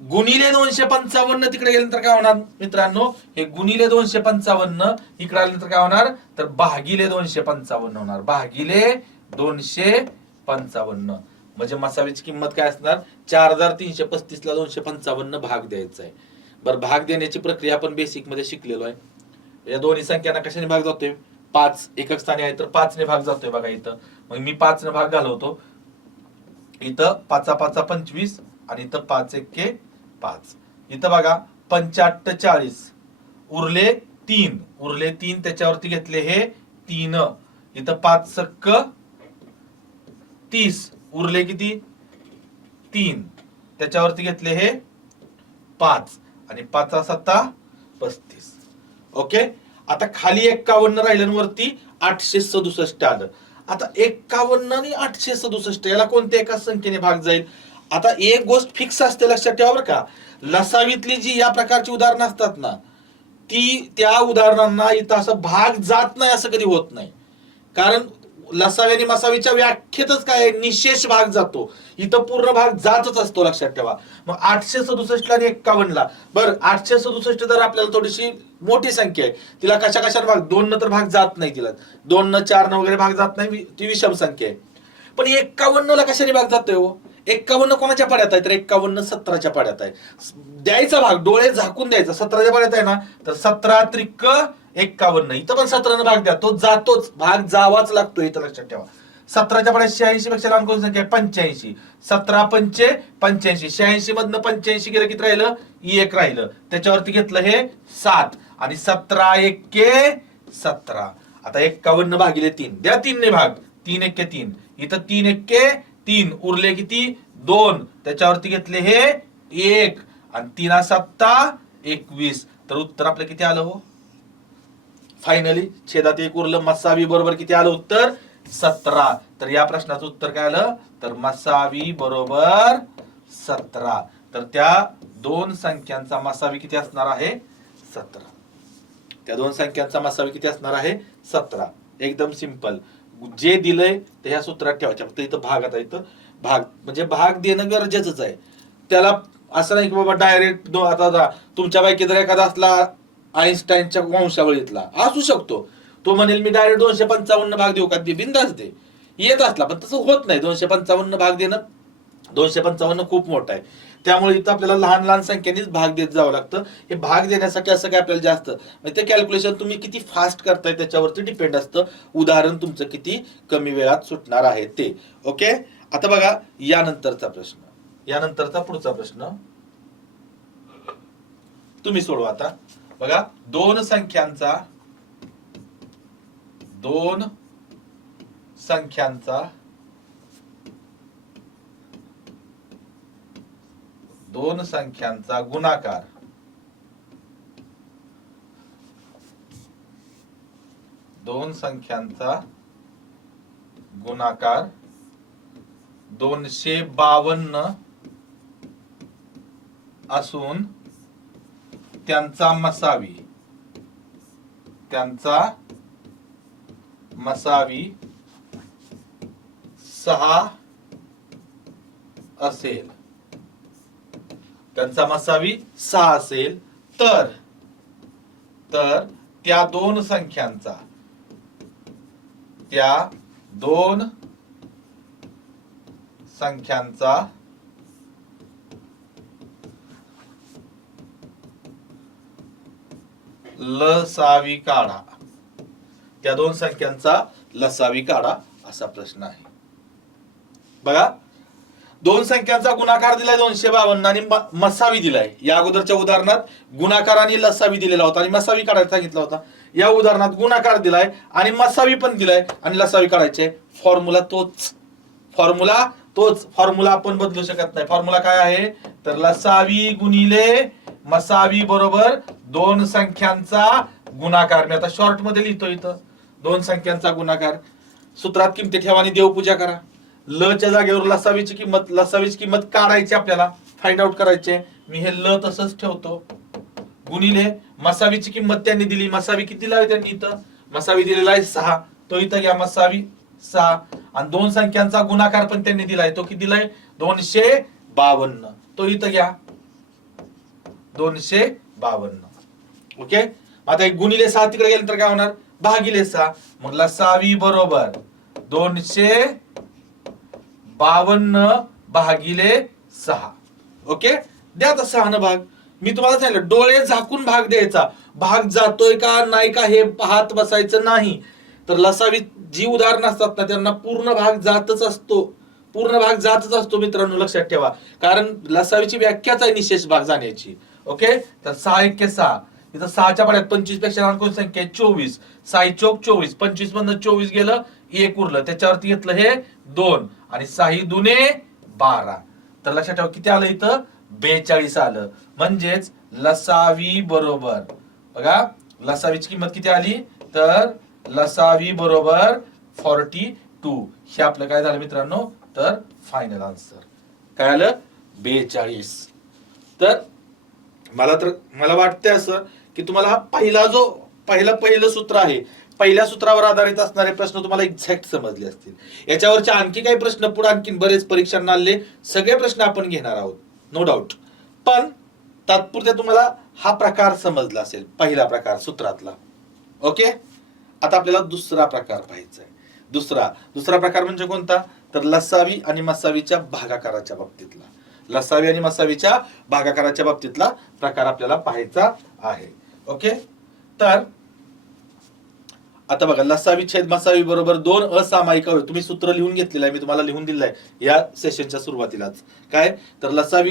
गुणिले 255. तिकडे गेल्यानंतर काय होणार मित्रांनो, हे गुणिले 255 इकडे आल्यानंतर काय होणार, तर भागिले 255 होणार. भागिले 255 म्हणजे मसावीची किंमत काय असणार, 4335 ला 255 भाग द्यायचा आहे. बरं, भाग देण्याची प्रक्रिया आपण बेसिक मध्ये शिकलेलो आहे. या दोन्ही संख्यांना कशाने भाग जातोय, 5 एकक स्थानी आहे तर 5 ने भाग जातोय बघा इथं. मग मी 5 ने भाग घालवतो. इथं 5 5 25 आणि इथं 5 1 5. इथं बघा 85 40 उरले 3, त्याच्यावरती घेतले हे 3. इथं 5 सक्क 30 उरले किती 3, त्याच्यावरती घेतले हे 5 आणि 5 7 35. ओके, आता खाली 51 राहिलं, वरती 867 आलं. आता 51 आणि 867 याला कोणत्या एका संख्येने भाग जाईल. आता एक गोष्ट फिक्स असते, लक्षात ठेवा बरं का, लसावीतली जी या प्रकारची उदाहरणं असतात ना, ती त्या उदाहरणांना इथं असं भाग जात नाही असं कधी होत नाही. कारण लसावी आणि मसावीच्या व्याख्येतच काय निशेष भाग जातो, इथं पूर्ण भाग जातच असतो, लक्षात ठेवा. मग 867 आणि 51. बरं, 867 जर आपल्याला थोडीशी मोठी संख्या आहे, तिला कशा कशाने भाग, 2 न तर भाग जात नाही, तिला 2 न 4 न वगैरे भाग जात नाही, ती विषम संख्या आहे. पण 51 ला कशाने भाग जातोय हो, 51 कोणाच्या पाड्यात आहे, तर 51 17च्या पाड्यात आहे. द्यायचा भाग डोळे झाकून द्यायचा, 17च्या पाड्यात आहे ना, तर 17 त्रिक 51. इथं पण 17 न भाग द्या, तो जातोच, भाग जावाच लागतो, इथं लक्षात ठेवा. 17च्या पाड्यात 86 पेक्षा लहान कोणती संख्या आहे, 85. 17 पंचे 85, 86 मधनं 85 गेलं किती राहिलं, 1 राहिलं, त्याच्यावरती घेतलं हे 7 आणि 17 1 17. आता 51 भागिले 3 द्या, 3 ने भाग, 3 1 3. इथं 3 1 3 उरले किती 2, त्याच्यावरती घेतले हे 1 आणि 3 7 21. तर उत्तर आपलं किती आलं हो, फायनली छेदात 1 उरलं. मसावी बरोबर किती आलं उत्तर, 17. तर या प्रश्नाचं उत्तर काय आलं, तर मसावी बरोबर 17. तर त्या दोन संख्यांचा मसावी किती असणार आहे, 17. त्या दोन संख्यांचा मसावी किती असणार आहे, 17. एकदम सिंपल. जे दिलंय ते ह्या सूत्रात ठेवायचं, फक्त इथं भाग. आता इथं भाग म्हणजे भाग देणं गरजेचंच आहे. त्याला असं नाही की बाबा डायरेक्ट आता तुमच्यापैकी जर एखादा असला आईन्स्टाईनच्या वंशावळीतला असू शकतो, तो म्हणेल मी डायरेक्ट 255 भाग देऊ का, दे बिंदास दे, येत असला. पण तसं होत नाही, 255 भाग देणं, 255 खूप मोठं आहे. त्यामुळे इथं आपल्याला लहान लहान संख्येनेच भाग देत जावं लागतं. हे भाग देण्यासाठी असं काय आपल्याला जास्त म्हणजे ते कॅल्क्युलेशन तुम्ही किती फास्ट करताय त्याच्यावरती डिपेंड असतं, उदाहरण तुमचं किती कमी वेळात सुटणार आहे ते. ओके, आता बघा यानंतरचा प्रश्न, यानंतरचा पुढचा प्रश्न तुम्ही सोडवा. आता बघा, दोन संख्यांचा गुणाकार दोन संख्यांचा गुणाकार 252 असून त्यांचा मसावी 6 असेल, त्यांचा मसावी 6 असेल, तर त्या दोन संख्यांचा लसावी काढा. त्या दोन संख्यांचा लसावी काढा असा प्रश्न आहे. बघा, दोन संख्यांचा गुणाकार दिलाय 252 आणि मसावी दिलाय. या अगोदरच्या उदाहरणात गुणाकार आणि लसावी दिलेला होता आणि मसावी काढायला सांगितला होता. या उदाहरणात गुणाकार दिलाय आणि मसावी पण दिलाय आणि लसावी काढायचे. फॉर्म्युला तोच, फॉर्म्युला तोच फॉर्म्युला आपण बदलू शकत नाही. फॉर्म्युला काय आहे तर लसावी गुणिले मसावी बरोबर दोन संख्यांचा गुणाकार. मी आता शॉर्ट मध्ये लिहितो इथं दोन संख्यांचा गुणाकार. सूत्रात किमती ठेवा आणि देवपूजा करा. ल च्या जागेवर लसावीची किंमत काढायची, आपल्याला फाइंड आउट करायचे. मी हे ल तसंच ठेवतो गुणिले मसावीची किंमत त्यांनी दिली. मसावी किती दिला त्यांनी इथं मसावी दिलेला आहे 6, तो इथं घ्या मसावी 6. आणि दोन संख्यांचा गुणाकार पण त्यांनी दिलाय, तो किती दिलाय 252, तो इथं घ्या 252. ओके, आता एक गुणिले 6 तिकडे गेल्यानंतर काय होणार भागिले 6. मग लसावी बरोबर 252 भागिले 6. ओके, द्या आता 6 न भाग. मी तुम्हाला सांगितलं डोळे झाकून भाग द्यायचा. भाग जातोय का नाही का हे पाहत बसायचं नाही. तर लसावी जी उदाहरणं असतात ना त्यांना पूर्ण भाग जातच असतो. पूर्ण भाग जातच असतो मित्रांनो, लक्षात ठेवा. कारण लसावीची व्याख्याच आहे निशेष भाग जाण्याची. ओके, तर 6 1 6. इथं 6च्या पाड्यात 25 पेक्षा लहान कोणती संख्या आहे 24. 6 चोक 24. 25 मधनं 24 गेलं 1 उरलं, त्याच्यावरती घेतलं हे 2 आणि 6 दुने 12. तर लक्षात ठेवा किती आलं इथं 42 आलं. म्हणजेच लसावी बरोबर बघा लसावीची किंमत किती आली तर लसावी बरोबर 42. हे आपलं काय झालं मित्रांनो तर फायनल आन्सर काय आलं 42. तर मला वाटतंय असं की तुम्हाला हा पहिलं सूत्र आहे, पहिल्या सूत्रावर आधारित असणारे प्रश्न तुम्हाला एक्झॅक्ट समजले असतील. याच्यावरचे आणखी काही प्रश्न पुढे आणखी बरेच परीक्षांना आले, सगळे प्रश्न आपण घेणार आहोत नो डाऊट. पण तात्पुरत्या तुम्हाला हा प्रकार समजला असेल, पहिला प्रकार सूत्रातला. ओके, आता आपल्याला दुसरा प्रकार पाहायचा आहे. दुसरा प्रकार म्हणजे कोणता तर लसावी आणि मसावीच्या भागाकाराच्या बाबतीतला. लसावी आणि मसावीच्या भागाकाराच्या बाबतीतला प्रकार आपल्याला पाहायचा आहे. ओके, तर आता बघा लसावी छेद मसावी बरोबर 2 असामायिक अवयव. तुम्ही सूत्र लिहून घेतलेलं आहे, मी तुम्हाला लिहून दिलेलं आहे या सेशनच्या सुरुवातीलाच. काय तर लसावी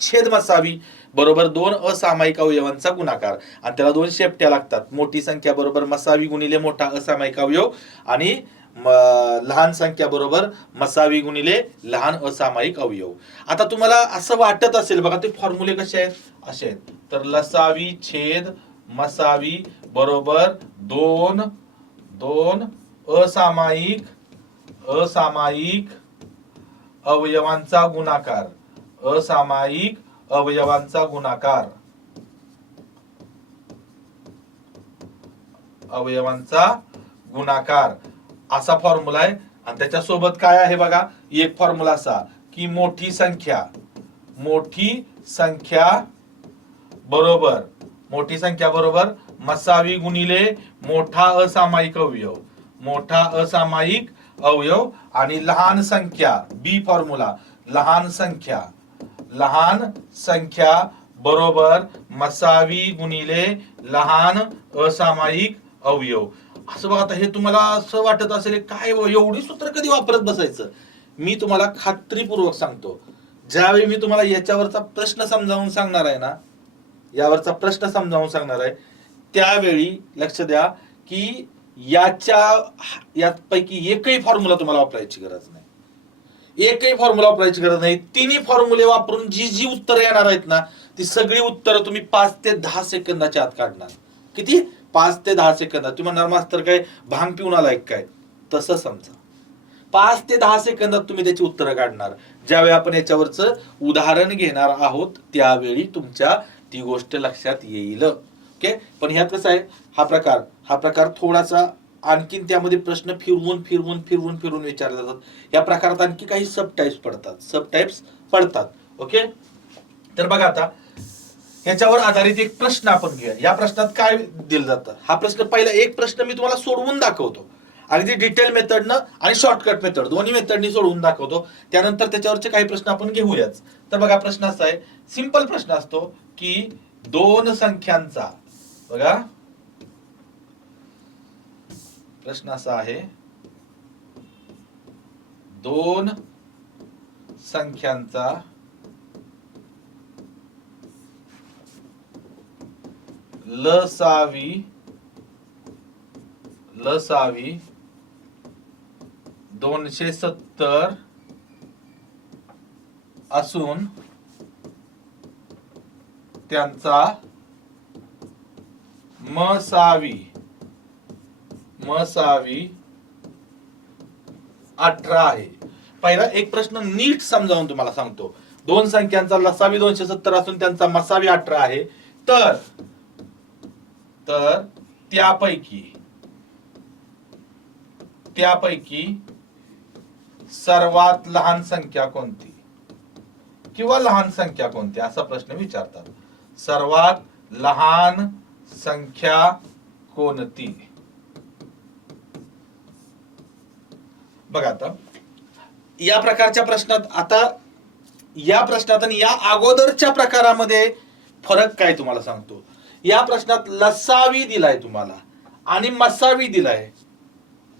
छेद मसावी बरोबर 2 असामायिक अवयवांचा गुणाकार. आणि त्याला 2 शेपट्या लागतात. मोठी संख्या बरोबर मसावी गुणिले मोठा असामायिक अवयव आणि लहान संख्या बरोबर मसावी गुणिले लहान असामायिक अवयव. आता तुम्हाला असं वाटत असेल बघा ते फॉर्म्युले कसे आहेत असे आहेत. तर लसावी छेद मसावी बरोबर 2 असामायिक अवयवांचा गुणाकार. असामायिक अवयवांचा गुणाकार असा फॉर्म्युला आहे. आणि त्याच्यासोबत काय आहे बघा एक फॉर्म्युला असा की मोठी संख्या बरोबर मसावी गुणिले मोठा असामायिक अवयव आणि लहान संख्या बी फॉर्म्युला लहान संख्या बरोबर मसावी गुणिले लहान असामायिक अवयव. असं बघा आता हे तुम्हाला असं वाटत असेल काय एवढी सूत्र कधी वापरत बसायचं. मी तुम्हाला खात्रीपूर्वक सांगतो ज्यावेळी मी तुम्हाला याच्यावरचा प्रश्न समजावून सांगणार आहे त्यावेळी लक्ष द्या की यापैकी एकही फॉर्म्युला तुम्हाला वापरायची गरज नाही. तिन्ही फॉर्म्युले वापरून जी उत्तरं येणार आहेत ना ती सगळी उत्तरं तुम्ही 5 ते 10 सेकंदाच्या आत काढणार. किती 5 ते 10 सेकंदात. तुम्ही म्हणणार मास्तर काय भांग पिऊन आलाय काय, तसं समजा 5 ते 10 सेकंदात तुम्ही त्याची उत्तरं काढणार. ज्यावेळी आपण याच्यावरचं उदाहरण घेणार आहोत त्यावेळी तुमच्या ती गोष्ट लक्षात येईल. ओके, पण ह्यात कसं आहे हा प्रकार थोडासा आणखीन त्यामध्ये प्रश्न फिरवून विचारले जातात. या प्रकारात आणखी काही सब टाइप्स पडतात. ओके, तर बघा आता ह्याच्यावर आधारित एक प्रश्न आपण घेऊया. या प्रश्नात काय दिलं जातं हा प्रश्न पहिला एक प्रश्न मी तुम्हाला सोडवून दाखवतो आणि ती डिटेल मेथडनं आणि शॉर्टकट मेथड दोन्ही मेथडनी सोडवून दाखवतो. त्यानंतर त्याच्यावरचे काही प्रश्न आपण घेऊयाच. तर बघा प्रश्न असा आहे, सिंपल प्रश्न असतो की दोन संख्यांचा बघा प्रश्न असा आहे 2 संख्यांचा लसावी 270 असून त्यांचा मसावी 18 आहे. पहिला एक प्रश्न नीट समजावून तुम्हाला सांगतो. दोन संख्यांचा लसावी 270 असून त्यांचा मसावी 18 आहे. तर त्यापैकी सर्वात लहान संख्या कोणती किंवा लहान संख्या कोणती असा प्रश्न विचारतात. सर्वात लहान संख्या कोणती. बघा आता या प्रकारच्या प्रश्नात आणि या अगोदरच्या प्रकारामध्ये फरक काय तुम्हाला सांगतो. या प्रश्नात लसावी दिलाय तुम्हाला आणि मसावी दिलाय.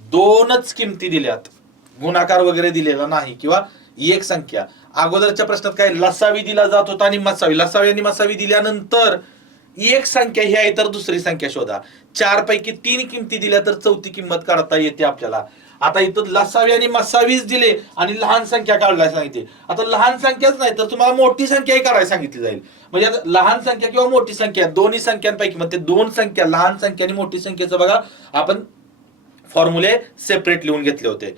दोनच किमती दिल्यात, गुणाकार वगैरे दिलेला नाही किंवा एक संख्या. अगोदरच्या प्रश्नात काय लसावी दिला जात होता आणि लसावी आणि मसावी दिल्यानंतर एक संख्या ही आहे तर दुसरी संख्या शोधा. 4 पैकी 3 किमती दिल्या तर चौथी किंमत काढता येते आपल्याला. आता इथं लसावी आणि मसावीच दिले आणि लहान संख्या काढायला सांगितली. आता लहान संख्याच नाही तर तुम्हाला मोठी संख्याही काढायला सांगितली जाईल. म्हणजे आता लहान संख्या किंवा मोठी संख्या दोन्ही संख्यांपैकी म्हणजे दोन संख्या लहान संख्या आणि मोठी संख्येचं बघा आपण फॉर्म्युले सेपरेट लिहून घेतले होते.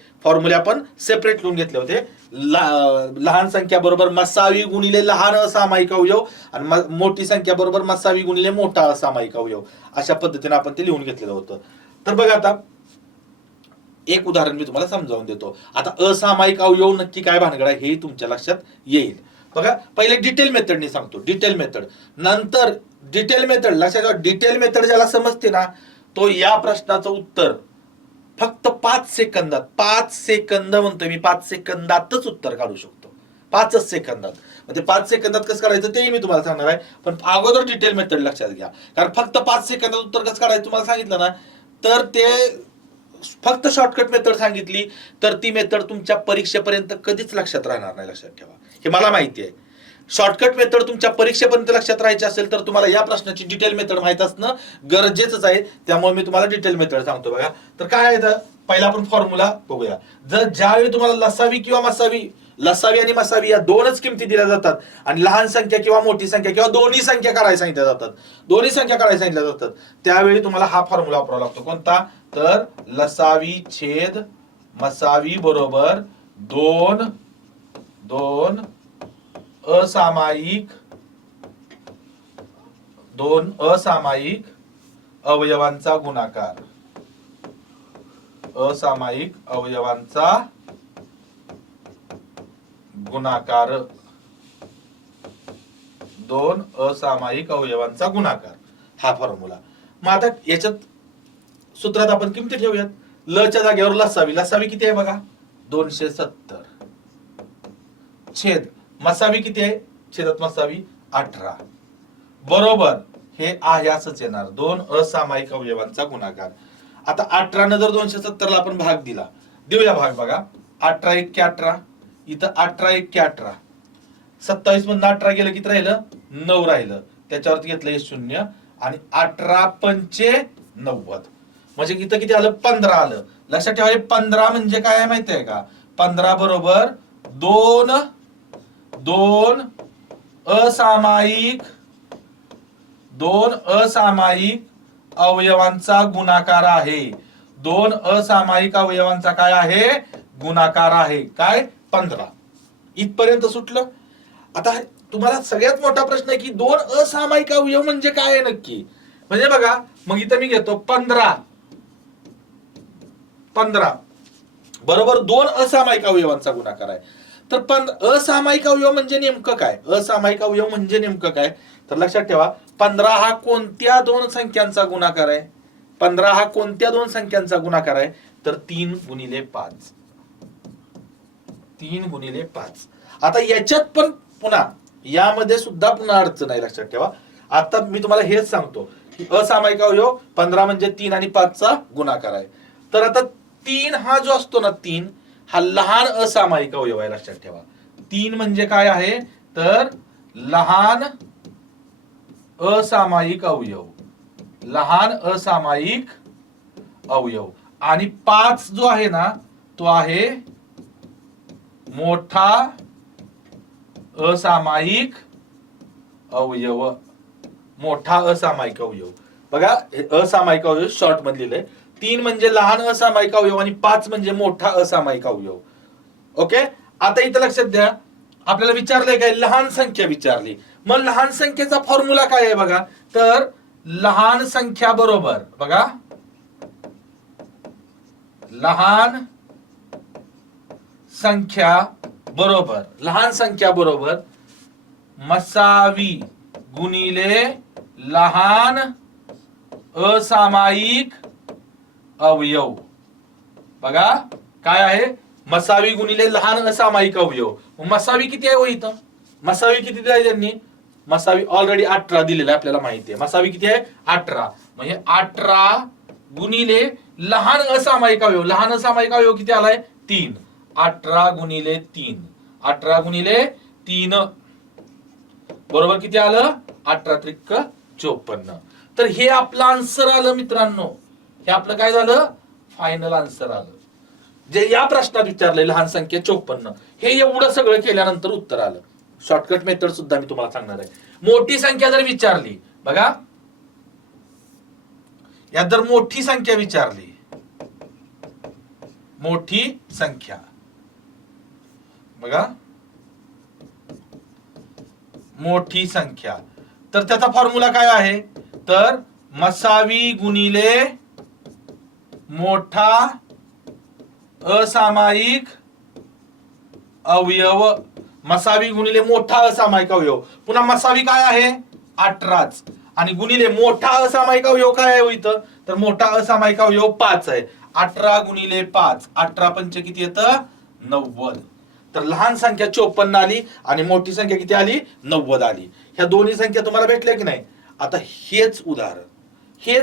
लहान संख्या बरोबर मसावी गुणिले लहान असामायिक अवयव आणि मोठी संख्या बरोबर मसावी गुणिले मोठा असामायिक अवयव अशा पद्धतीने आपण ते लिहून घेतलेलं होतं. तर बघा आता एक उदाहरण मी तुम्हाला समजावून देतो. आता असामायिक अवयव नक्की काय भानगड आहे हे तुमच्या लक्षात येईल. बघा पहिले डिटेल मेथडनी सांगतो. डिटेल मेथड नंतर डिटेल मेथड लक्षात ठेवा. डिटेल मेथड ज्याला समजते ना तो या प्रश्नाचं उत्तर फक्त 5 सेकंदात 5 सेकंद म्हणतोय मी 5 सेकंदातच उत्तर काढू शकतो. 5 सेकंदात. म्हणजे 5 सेकंदात कसं काढायचं तेही मी तुम्हाला सांगणार आहे. पण अगोदर डिटेल मेथड लक्षात घ्या. कारण फक्त 5 सेकंदात उत्तर कसं काढायचं तुम्हाला सांगितलं ना तर ते फक्त शॉर्टकट मेथड सांगितली तर ती मेथड तुमच्या परीक्षेपर्यंत कधीच लक्षात राहणार नाही. लक्षात ठेवा हे मला माहिती आहे. शॉर्टकट मेथड तुमच्या परीक्षेपर्यंत लक्षात राहायची असेल तर तुम्हाला या प्रश्नाची डिटेल मेथड माहित असणं गरजेचंच आहे. त्यामुळे मी तुम्हाला डिटेल मेथड सांगतो. बघा तर काय आहे पहिला आपण फॉर्म्युला बघूया. जर ज्यावेळी तुम्हाला लसावी आणि मसावी या दोनच किमती दिल्या जातात आणि लहान संख्या किंवा मोठी संख्या किंवा दोन्ही संख्या काढायला सांगितल्या जातात त्यावेळी तुम्हाला हा फॉर्म्युला वापरावा लागतो. कोणता तर लसावी छेद मसावी बरोबर दोन असामायिक अवयवांचा गुणाकार. दोन असामायिक अवयवांचा गुणाकार हा फॉर्म्युला. मग आता याच्यात सूत्रात आपण किमती ठेवूयात. लच्या जागेवर लसावी किती आहे बघा 270 छेद मसावी किती आहे छेदात मसावी 18 बरोबर हे आहे असंच येणार. दोन असामायिक अवयवांचा गुणाकार. आता 18 न जर 270 ला आपण भाग दिला देऊया भाग बघा. 18 1 18 इथं 18 1 18 27 मधून 18 गेलं किती राहिलं 9 राहिलं. त्याच्यावरती घेतलं हे 0 आणि 18 पंचे 90 म्हणजे इथं किती आलं 15 आलं. लक्षात ठेवा 15 म्हणजे काय माहिती आहे का 15 बरोबर दोन असामायिक अवयवांचा गुणाकार आहे. दोन असामायिक अवयवांचा काय आहे गुणाकार आहे. काय 15 इथपर्यंत सुटलं. आता तुम्हाला सगळ्यात मोठा प्रश्न आहे की दोन असामायिक अवयव म्हणजे काय आहे नक्की. म्हणजे बघा मग इथं मी घेतो 15 बरोबर दोन असामायिक अवयवांचा गुणाकार आहे. तर असामायिक अवयव म्हणजे नेमकं काय तर लक्षात ठेवा 15 हा कोणत्या दोन संख्यांचा गुणाकार आहे. 15 हा कोणत्या दोन संख्यांचा गुणाकार आहे तर 3 गुणिले 5. आता याच्यात पण पुन्हा यामध्ये सुद्धा पुन्हा अडचण आहे. लक्षात ठेवा आता मी तुम्हाला हेच सांगतो की असामायिक अवयव 15 म्हणजे 3 आणि 5 चा गुणाकार आहे. तर आता 3 हा जो असतो ना 3 हा लहान असामायिक अवयव आहे. लक्षात ठेवा 3 म्हणजे काय आहे तर लहान असामायिक अवयव आणि 5 जो आहे ना तो आहे मोठा असामायिक अवयव. मोठा असामायिक अवयव. बघा असामायिक अवयव शॉर्ट मध्ये लिहिलंय. 3 म्हणजे लहान असामायिक अवयव आणि 5 म्हणजे मोठा असामायिक अवयव. ओके. आता इथं लक्षात द्या, आपल्याला विचारलंय काय, लहान संख्या विचारली. मग लहान संख्येचा फॉर्म्युला काय आहे बघा, तर लहान संख्या बरोबर बघा, लहान संख्या बरोबर मसावी गुणिले लहान असामायिक अवयव. बघा काय आहे, मसावी गुणिले लहान असामायिक अवयव. मसावी किती आहे हो इथं, मसावी किती दिलाय त्यांनी, मसावी ऑलरेडी 18 दिलेला आपल्याला माहिती आहे. मसावी किती आहे 18, म्हणजे 18 गुणिले लहान असामायिक अवयव. लहान असामायिक अवयव किती आलाय 3. 18 गुणिले 3, 18 गुणिले 3 बरोबर किती आलं, 18 त्रिक 54. तर हे आपलं आन्सर आलं मित्रांनो. हे आपलं काय झालं, फायनल आन्सर आलं. जे या प्रश्नात विचारलंय लहान संख्या 54, हे एवढं सगळं केल्यानंतर उत्तर आलं. शॉर्टकट मेथड सुद्धा मी तुम्हाला सांगणार आहे. मोठी संख्या जर विचारली बघा, यात जर मोठी संख्या विचारली, मोठी संख्या बघा, मोठी संख्या, तर त्याचा फॉर्म्युला काय आहे, तर मसावी गुणिले मोठा असामायिक अवयव. मसावी गुणिले मोठा असामायिक अवयव. पुन्हा मसावी काय आहे 18 आणि गुणिले मोठा असामायिक अवयव काय आहे इथं, तर मोठा असामायिक अवयव 5 आहे. 18 गुणिले 5, 18 पंच किती येतं 90. तर लहान संख्या 54 आली आणि मोठी संख्या किती आली 90 आली. ह्या दोन्ही संख्या तुम्हाला भेटल्या की नाही. आता हेच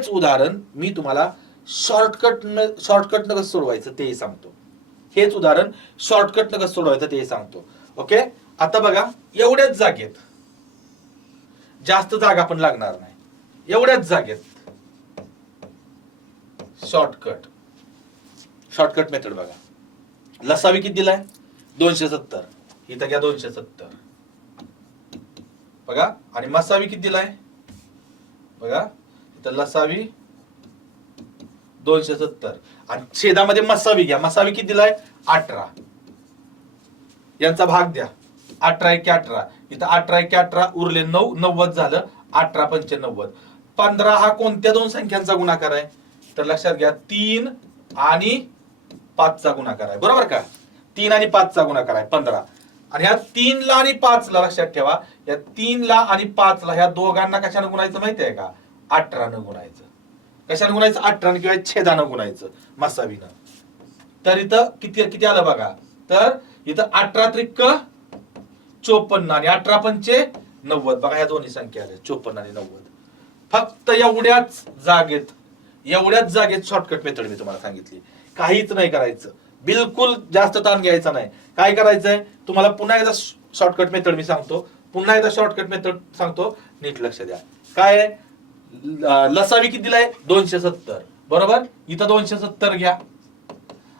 उदाहरण मी तुम्हाला शॉर्टकट न कसं सोडवायचं ते सांगतो. हेच उदाहरण शॉर्टकट न कसं सोडवायचं ते सांगतो. ओके. आता बघा, एवढ्याच जागेत, जास्त जागा पण लागणार नाही, एवढ्याच जागेत शॉर्टकट मेथड बघा. लसावी किती दिलाय 270, इथं घ्या 270 बघा. आणि मसावी किती दिलाय बघा, इथं लसावी 270 आणि छेदामध्ये मसावी घ्या. मसावी किती दिलाय 18, यांचा भाग द्या. 18 एके 18, इथं 18 एके 18 उरले 9, 90 झालं. 18 पंच 90. 15 हा कोणत्या दोन संख्यांचा गुणाकार आहे, तर लक्षात घ्या 3 आणि 5 चा गुणाकार आहे. बरोबर का, 3 आणि 5 चा गुणाकार आहे 15. आणि ह्या 3 ला आणि 5 ला लक्षात ठेवा, या 3 ला आणि 5 ला ह्या दोघांना कशाने गुणायचं माहिती आहे का, 18 ने गुणायचं. कशाने गुणायचं 18 किंवा छेदानं गुणायचं मसावीनं. तर इथं किती आलं बघा, तर इथं 18 त्रिक 54 आणि 18 पंचे 90. बघा ह्या दोन्ही संख्या आल्या 54 आणि 90. फक्त एवढ्याच जागेत शॉर्टकट मेथड मी तुम्हाला सांगितली. काहीच नाही करायचं, बिलकुल जास्त ताण घ्यायचा नाही. काय करायचंय तुम्हाला, पुन्हा एकदा शॉर्टकट मेथड मी सांगतो, नीट लक्ष द्या. काय लसावी किती दिलाय 270 बरोबर, इथं 270 घ्या.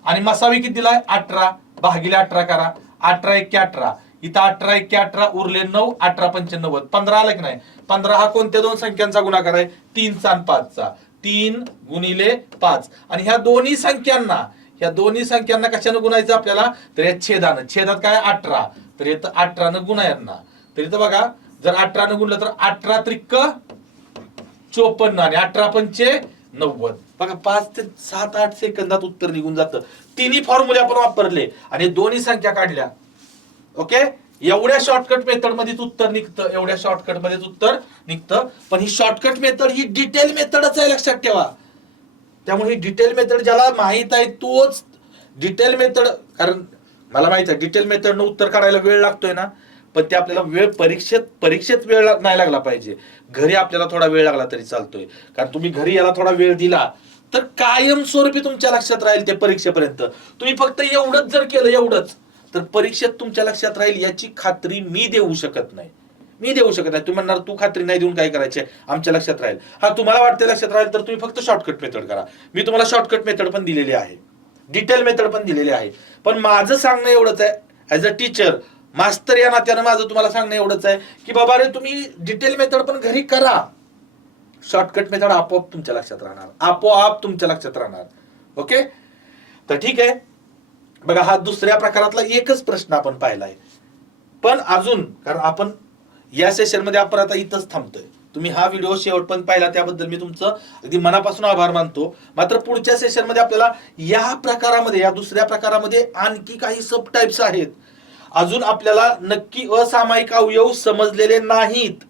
आणि मसावी किती दिलाय 18, भागिले 18 करा. 18 एके 18, इथं 18 एके 18 उरले 9, 18 पंच 90. 15 आलं की नाही. 15 हा कोणत्या दोन संख्यांचा गुणाकार आहे 3 चा आणि 5 चा. 3 गुणिले 5. आणि ह्या दोन्ही संख्यांना कशाने गुणायचं आपल्याला, तर या छेदात काय 18, तर इथं 18 न गुणा यांना. तर इथं बघा, जर 18 न गुणलं तर 18 त्रिक 54 आणि 18 पंचे 90. बघा 5 ते 7-8 सेकंदात उत्तर निघून जातं. तिन्ही फॉर्म्युले आपण वापरले आणि दोन्ही संख्या काढल्या. ओके. एवढ्या शॉर्टकट मेथड मध्येच उत्तर निघतं. पण ही शॉर्टकट मेथड ही डिटेल मेथडच आहे, लक्षात ठेवा. त्यामुळे ही डिटेल मेथड ज्याला माहित आहे तोच डिटेल मेथड, कारण मला माहित आहे डिटेल मेथडनं उत्तर काढायला वेळ लागतोय ना, पण ते आपल्याला वेळ परीक्षेत वेळ नाही लागला पाहिजे. घरी आपल्याला थोडा वेळ लागला तरी चालतोय, कारण तुम्ही घरी याला थोडा वेळ दिला तर कायमस्वरूपी तुमच्या लक्षात राहील ते परीक्षेपर्यंत. तुम्ही फक्त एवढंच जर केलं तर परीक्षेत तुमच्या लक्षात राहील याची खात्री मी देऊ शकत नाही. तुम्ही म्हणणार तू खात्री नाही देऊन काय करायचे, आमच्या लक्षात राहील. हा तुम्हाला वाटते लक्षात राहील तर तुम्ही फक्त शॉर्टकट मेथड करा. मी तुम्हाला शॉर्टकट मेथड पण दिलेली आहे. डिटेल मेथड पण दिलेली आहे. पण माझं सांगणं एवढंच आहे, ऍज अ टीचर, मास्तर या नात्यानं माझं तुम्हाला सांगणं एवढंच आहे की बाबा रे तुम्ही डिटेल मेथड पण घरी करा. शॉर्टकट मेथड आपोआप तुमच्या लक्षात राहणार, आपोआप तुमच्या लक्षात राहणार. ओके, तर ठीक आहे. बघा, हा दुसऱ्या प्रकारातला एकच प्रश्न आपण पाहिलाय. पण अजून, कारण आपण या सेशन मध्ये आपण आता इथंच थांबतोय. तुम्ही हा व्हिडिओ शेवटपर्यंत पाहिला त्याबद्दल मी तुमचं अगदी मनापासून आभार मानतो. मात्र पुढच्या सेशन मध्ये आपल्याला या प्रकारामध्ये, या दुसऱ्या प्रकारामध्ये आणखी काही सब टाइप्स आहेत. अजून आपल्याला नक्की असामायिक अवयव समजलेले नाहीत.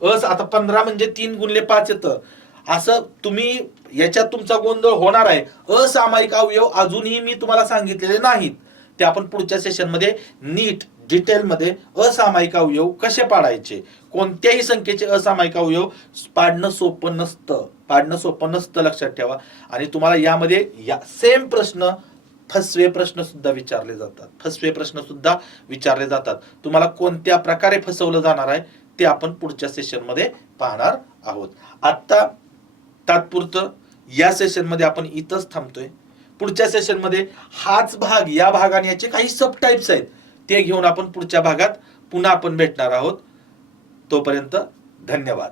आता 15 म्हणजे 3 गुणिले 5 येतं, असं तुम्ही याच्यात तुमचा गोंधळ होणार आहे. असामायिक अवयव अजूनही मी तुम्हाला सांगितलेले नाहीत. ते आपण पुढच्या सेशन मध्ये नीट डिटेल मध्ये असामायिक अवयव कसे पाडायचे, कोणत्याही संख्येचे असामायिक अवयव पाडणं सोपं नसतं, पाडणं सोपं नसतं, लक्षात ठेवा. आणि तुम्हाला यामध्ये या सेम प्रश्न, फसवे प्रश्न सुद्धा विचारले जातात, फसवे प्रश्न सुद्धा विचारले जातात. तुम्हाला कोणत्या प्रकारे फसवलं जाणार आहे ते आपण पुढच्या सेशन मध्ये पाहणार आहोत. आता तात्पुरतं या सेशन मध्ये आपण इथंच थांबतोय. पुढच्या सेशन मध्ये हाच भाग, या भागाने याचे काही सब टाइप्स आहेत ते घेऊन आपण पुढच्या भागात पुन्हा आपण भेटणार आहोत. तोपर्यंत धन्यवाद.